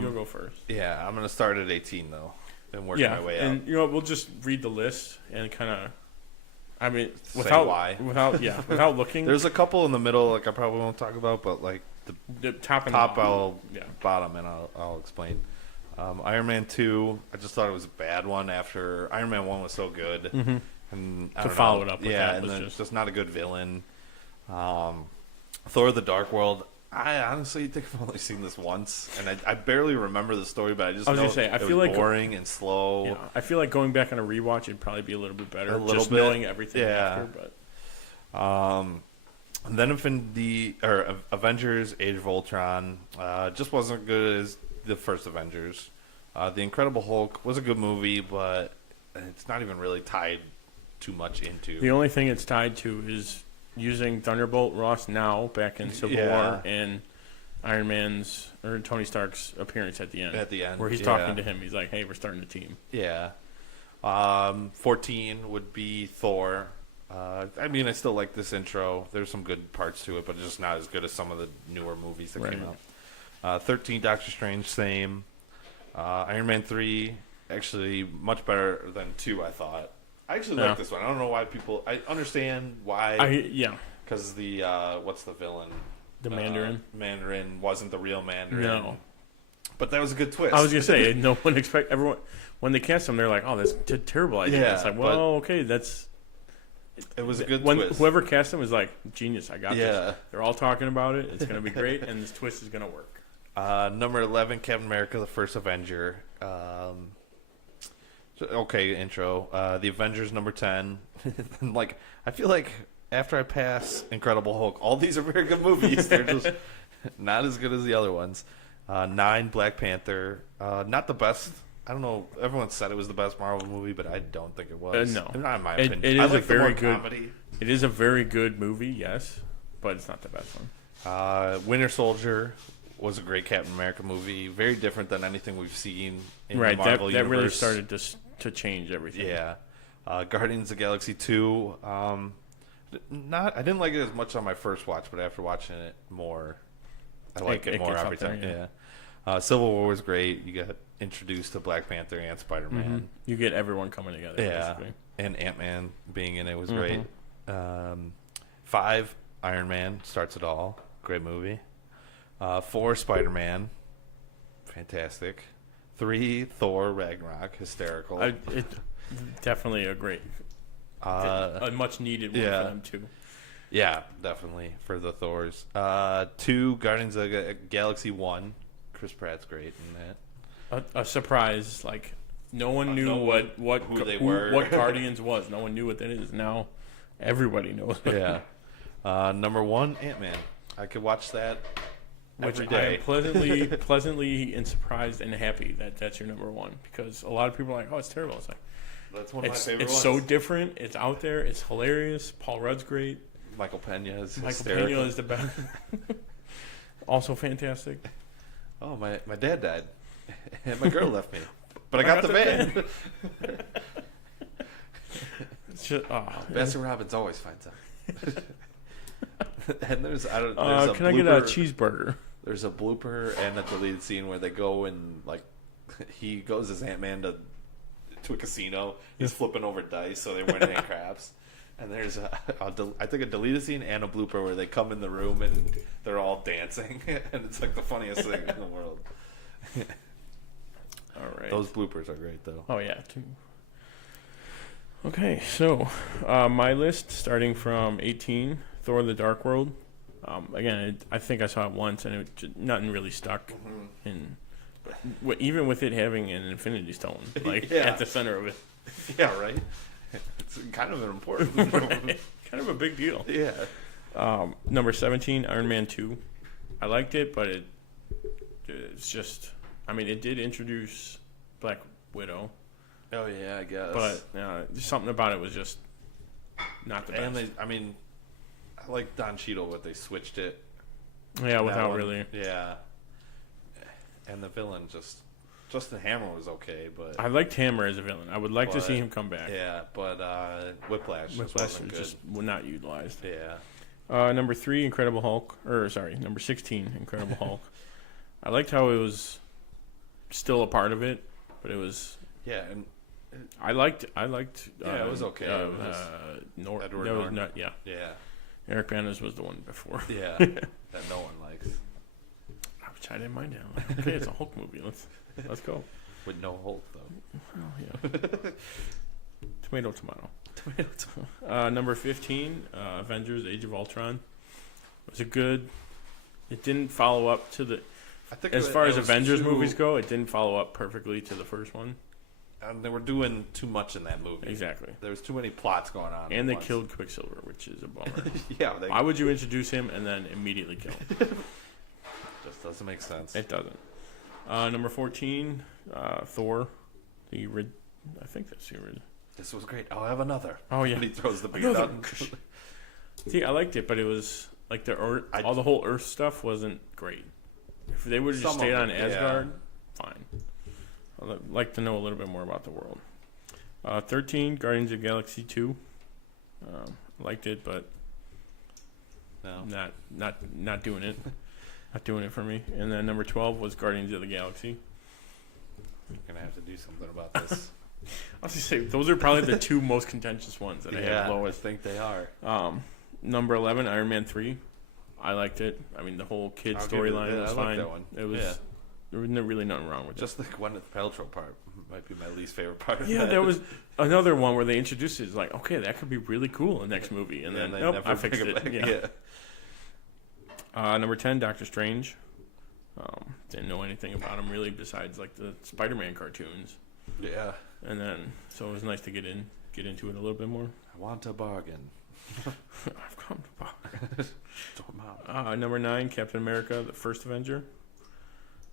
you'll go first. Yeah, I'm gonna start at 18 though, and work my way and out. We'll just read the list and kind of. I mean, without looking. There's a couple in the middle, like I probably won't talk about, but like the top and bottom, and I'll explain. Iron Man 2, I just thought it was a bad one after Iron Man 1 was so good. Mm-hmm. And to follow it up with that and was then just not a good villain. Thor: The Dark World, I honestly think I've only seen this once, and I barely remember the story, but I was gonna say, I feel like boring and slow. Yeah, I feel like going back on a rewatch would probably be a little bit better, knowing everything after. But and then Avengers: Age of Ultron just wasn't good as the first Avengers. The Incredible Hulk was a good movie, but it's not even really tied too much into. The only thing it's tied to is using Thunderbolt Ross now back in Civil War and Iron Man's or Tony Stark's appearance at the end. Where he's talking to him. He's like, hey, we're starting a team. Yeah. 14 would be Thor. I mean, I still like this intro. There's some good parts to it, but it's just not as good as some of the newer movies that came out. 13, Doctor Strange, same. Iron Man 3, actually much better than 2, I thought. I actually like this one. I don't know why people... I understand why... Because the... what's the villain? The Mandarin? Mandarin wasn't the real Mandarin. No. But that was a good twist. I was going to say, no one expect... Everyone... When they cast him, they're like, oh, that's a terrible idea. Yeah, it's like, well, okay, that's... It was a good twist. Whoever cast him was like, genius, I got this. They're all talking about it. It's going to be great, and this twist is going to work. Number 11, Captain America, the First Avenger. Okay, intro. The Avengers, number 10. Like, I feel like after I pass Incredible Hulk, all these are very good movies. They're just not as good as the other ones. 9, Black Panther. Not the best. I don't know. Everyone said it was the best Marvel movie, but I don't think it was. No, not in my opinion. It is a very good comedy. It is a very good movie, yes, but it's not the best one. Winter Soldier was a great Captain America movie. Very different than anything we've seen in the Marvel universe. That really started to change everything. Yeah. Guardians of the Galaxy 2. I didn't like it as much on my first watch, but after watching it more, I like it more every time. Yeah. Civil War was great. You got introduced to Black Panther and Spider-Man. Mm-hmm. You get everyone coming together. Yeah. Basically. And Ant-Man being in it was great. 5, Iron Man starts it all. Great movie. 4, Spider-Man. Fantastic. 3, Thor Ragnarok. Hysterical. Definitely a great, a much needed one for them too. Yeah, definitely for the Thors. 2, Guardians of the Galaxy 1. Chris Pratt's great in that. A surprise, like no one knew who they were, what Guardians was. No one knew what that is. Now everybody knows. Yeah. Number 1, Ant-Man. I could watch that every day. I am pleasantly and surprised and happy that that's your number 1, because a lot of people are like, oh, it's terrible. It's like, that's one of my favorite ones. It's so different. It's out there. It's hilarious. Paul Rudd's great. Michael Pena is the best. Also fantastic. Oh, my dad died, and my girl left me, but I got the van. Baskin Robbins always finds out. And there's can I get a cheeseburger? There's a blooper and a deleted scene where they go and like he goes as Ant-Man to a casino. He's flipping over dice, so they're winning at craps. And there's I think a deleted scene and a blooper where they come in the room and they're all dancing, and it's like the funniest thing in the world. All right, those bloopers are great though. Oh yeah. Okay, so my list starting from 18, Thor: The Dark World. Again, I think I saw it once, and nothing really stuck. And even with it having an Infinity Stone at the center of it. Yeah, right. It's kind of an important, kind of a big deal. Yeah. Number 17, Iron Man 2. I liked it, but it's just, I mean, it did introduce Black Widow. Oh yeah, I guess. But something about it was just not the best. And I like Don Cheadle, but they switched it. Yeah, without really. Yeah. And the villain Justin Hammer was okay, but I liked Hammer as a villain. I would like to see him come back. Yeah, but Whiplash wasn't just not utilized. Yeah. Number 3, Incredible Hulk. Number 16, Incredible Hulk. I liked how it was still a part of it, but it was. Yeah, and I liked. Yeah, it was okay. Edward Norton. Yeah. Eric Bana's was the one before. Yeah, that no one likes. Which I didn't mind. Okay, it's a Hulk movie. Let's go. With no Hulk though. Oh yeah. Tomato. Number 15, Avengers: Age of Ultron. It was it didn't follow up to the. I think as far as Avengers movies go, it didn't follow up perfectly to the first one. And they were doing too much in that movie. Exactly. There was too many plots going on. And they killed Quicksilver, which is a bummer. Yeah. Why would you introduce him and then immediately kill him? Just doesn't make sense. It doesn't. Number 14, Thor. I think that's the original. This was great. I'll have another. Oh yeah. And he throws the beard out. See, I liked it, but it was like all the whole Earth stuff wasn't great. If they would have just stayed on Asgard, fine. I'd like to know a little bit more about the world. 13, Guardians of the Galaxy 2. Liked it, but no, not doing it. Not doing it for me. And then number 12 was Guardians of the Galaxy. You're gonna have to do something about this. I was gonna say those are probably the 2 most contentious ones that I have lowest. I think they are. Number 11, Iron Man 3. I liked it. I mean, the whole kid storyline was fine. That one. It was. Yeah. There was really nothing wrong with it. Just the Gwyneth Paltrow part might be my least favorite part. Yeah, there was another one where they introduced it. It's like, okay, that could be really cool in the next movie, and then nope, I fixed it. Yeah. Number 10, Doctor Strange. Didn't know anything about him really besides like the Spider-Man cartoons. Yeah. And then so it was nice to get into it a little bit more. I want a bargain. I've come to bargain. Number 9, Captain America: The First Avenger.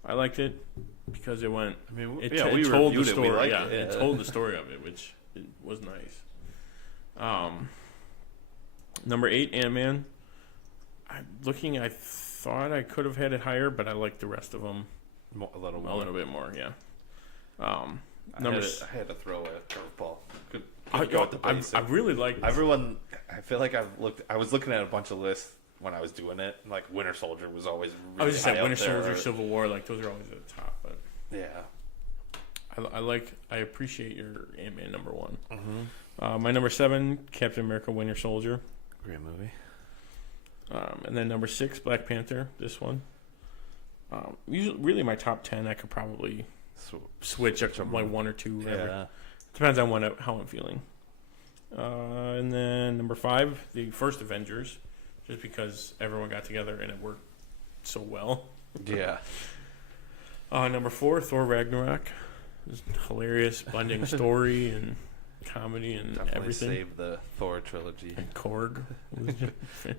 I liked it because it went. I mean, it we told the reviewed story. It. We liked yeah, it. It told the story of it, which was nice. Number 8, Ant-Man. I thought I could have had it higher, but I liked the rest of them a little bit more. Yeah. I had to throw a curveball. I really liked everyone. I feel like I was looking at a bunch of lists when I was doing it. Like Winter Soldier was always. Really I was just saying Winter Soldier, Civil War, like those are always at the top. But yeah, I appreciate your Ant-Man number 1. Mm-hmm. My number 7, Captain America: Winter Soldier. Great movie. And then number 6, Black Panther. This one. Usually, really, my top 10, I could probably switch up from like 1 or 2. Whatever. Yeah. Depends on how I'm feeling. And then number 5, the first Avengers, just because everyone got together and it worked so well. Yeah. Number 4, Thor Ragnarok. Hilarious, blending story and comedy and definitely everything. Save the Thor trilogy. And Korg.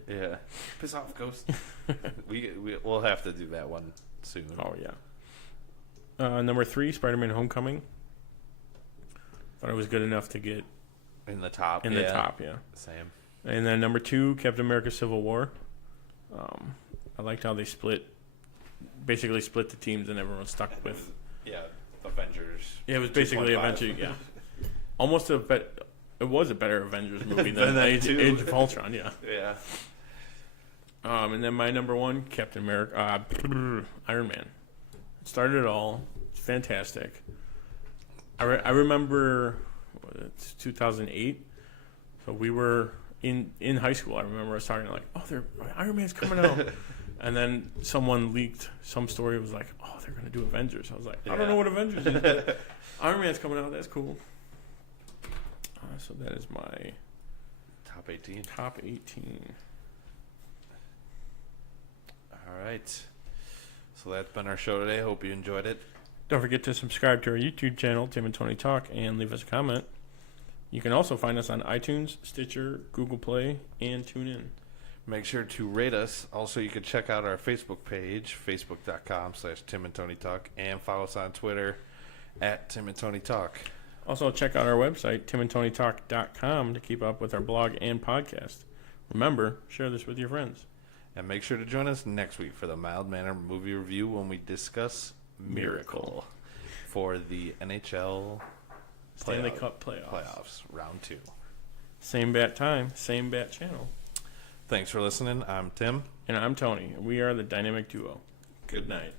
Yeah. Piss off, Ghost. We'll have to do that one soon. Oh, yeah. Number 3, Spider-Man Homecoming. Thought it was good enough to get in the top. The top, yeah. Same. And then number 2, Captain America: Civil War. I liked how they basically split the teams and everyone stuck with. Yeah, Avengers. Yeah, it was basically Avengers. Yeah, almost it was a better Avengers movie than Age of Ultron. Yeah. Yeah. And then my number 1, Captain America, Iron Man. Started it all. It's fantastic. I remember it's 2008. So we were in high school. I remember us talking like, Iron Man's coming out. And then someone leaked some story. It was like, they're going to do Avengers. I was like, I don't know what Avengers is, but Iron Man's coming out. That's cool. So that is my top 18. Top 18. All right. So that's been our show today. Hope you enjoyed it. Don't forget to subscribe to our YouTube channel, Tim and Tony Talk, and leave us a comment. You can also find us on iTunes, Stitcher, Google Play, and TuneIn. Make sure to rate us. Also, you can check out our Facebook page, facebook.com/Tim and Tony Talk, and follow us on Twitter @Tim and Tony Talk. Also, check out our website, timandtonytalk.com, to keep up with our blog and podcast. Remember, share this with your friends. And make sure to join us next week for the Mild Manner movie review when we discuss Miracle for the NHL Stanley Cup playoffs, round 2. Same bat time, same bat channel. Thanks for listening. I'm Tim. And I'm Tony. We are the Dynamic Duo. Good night.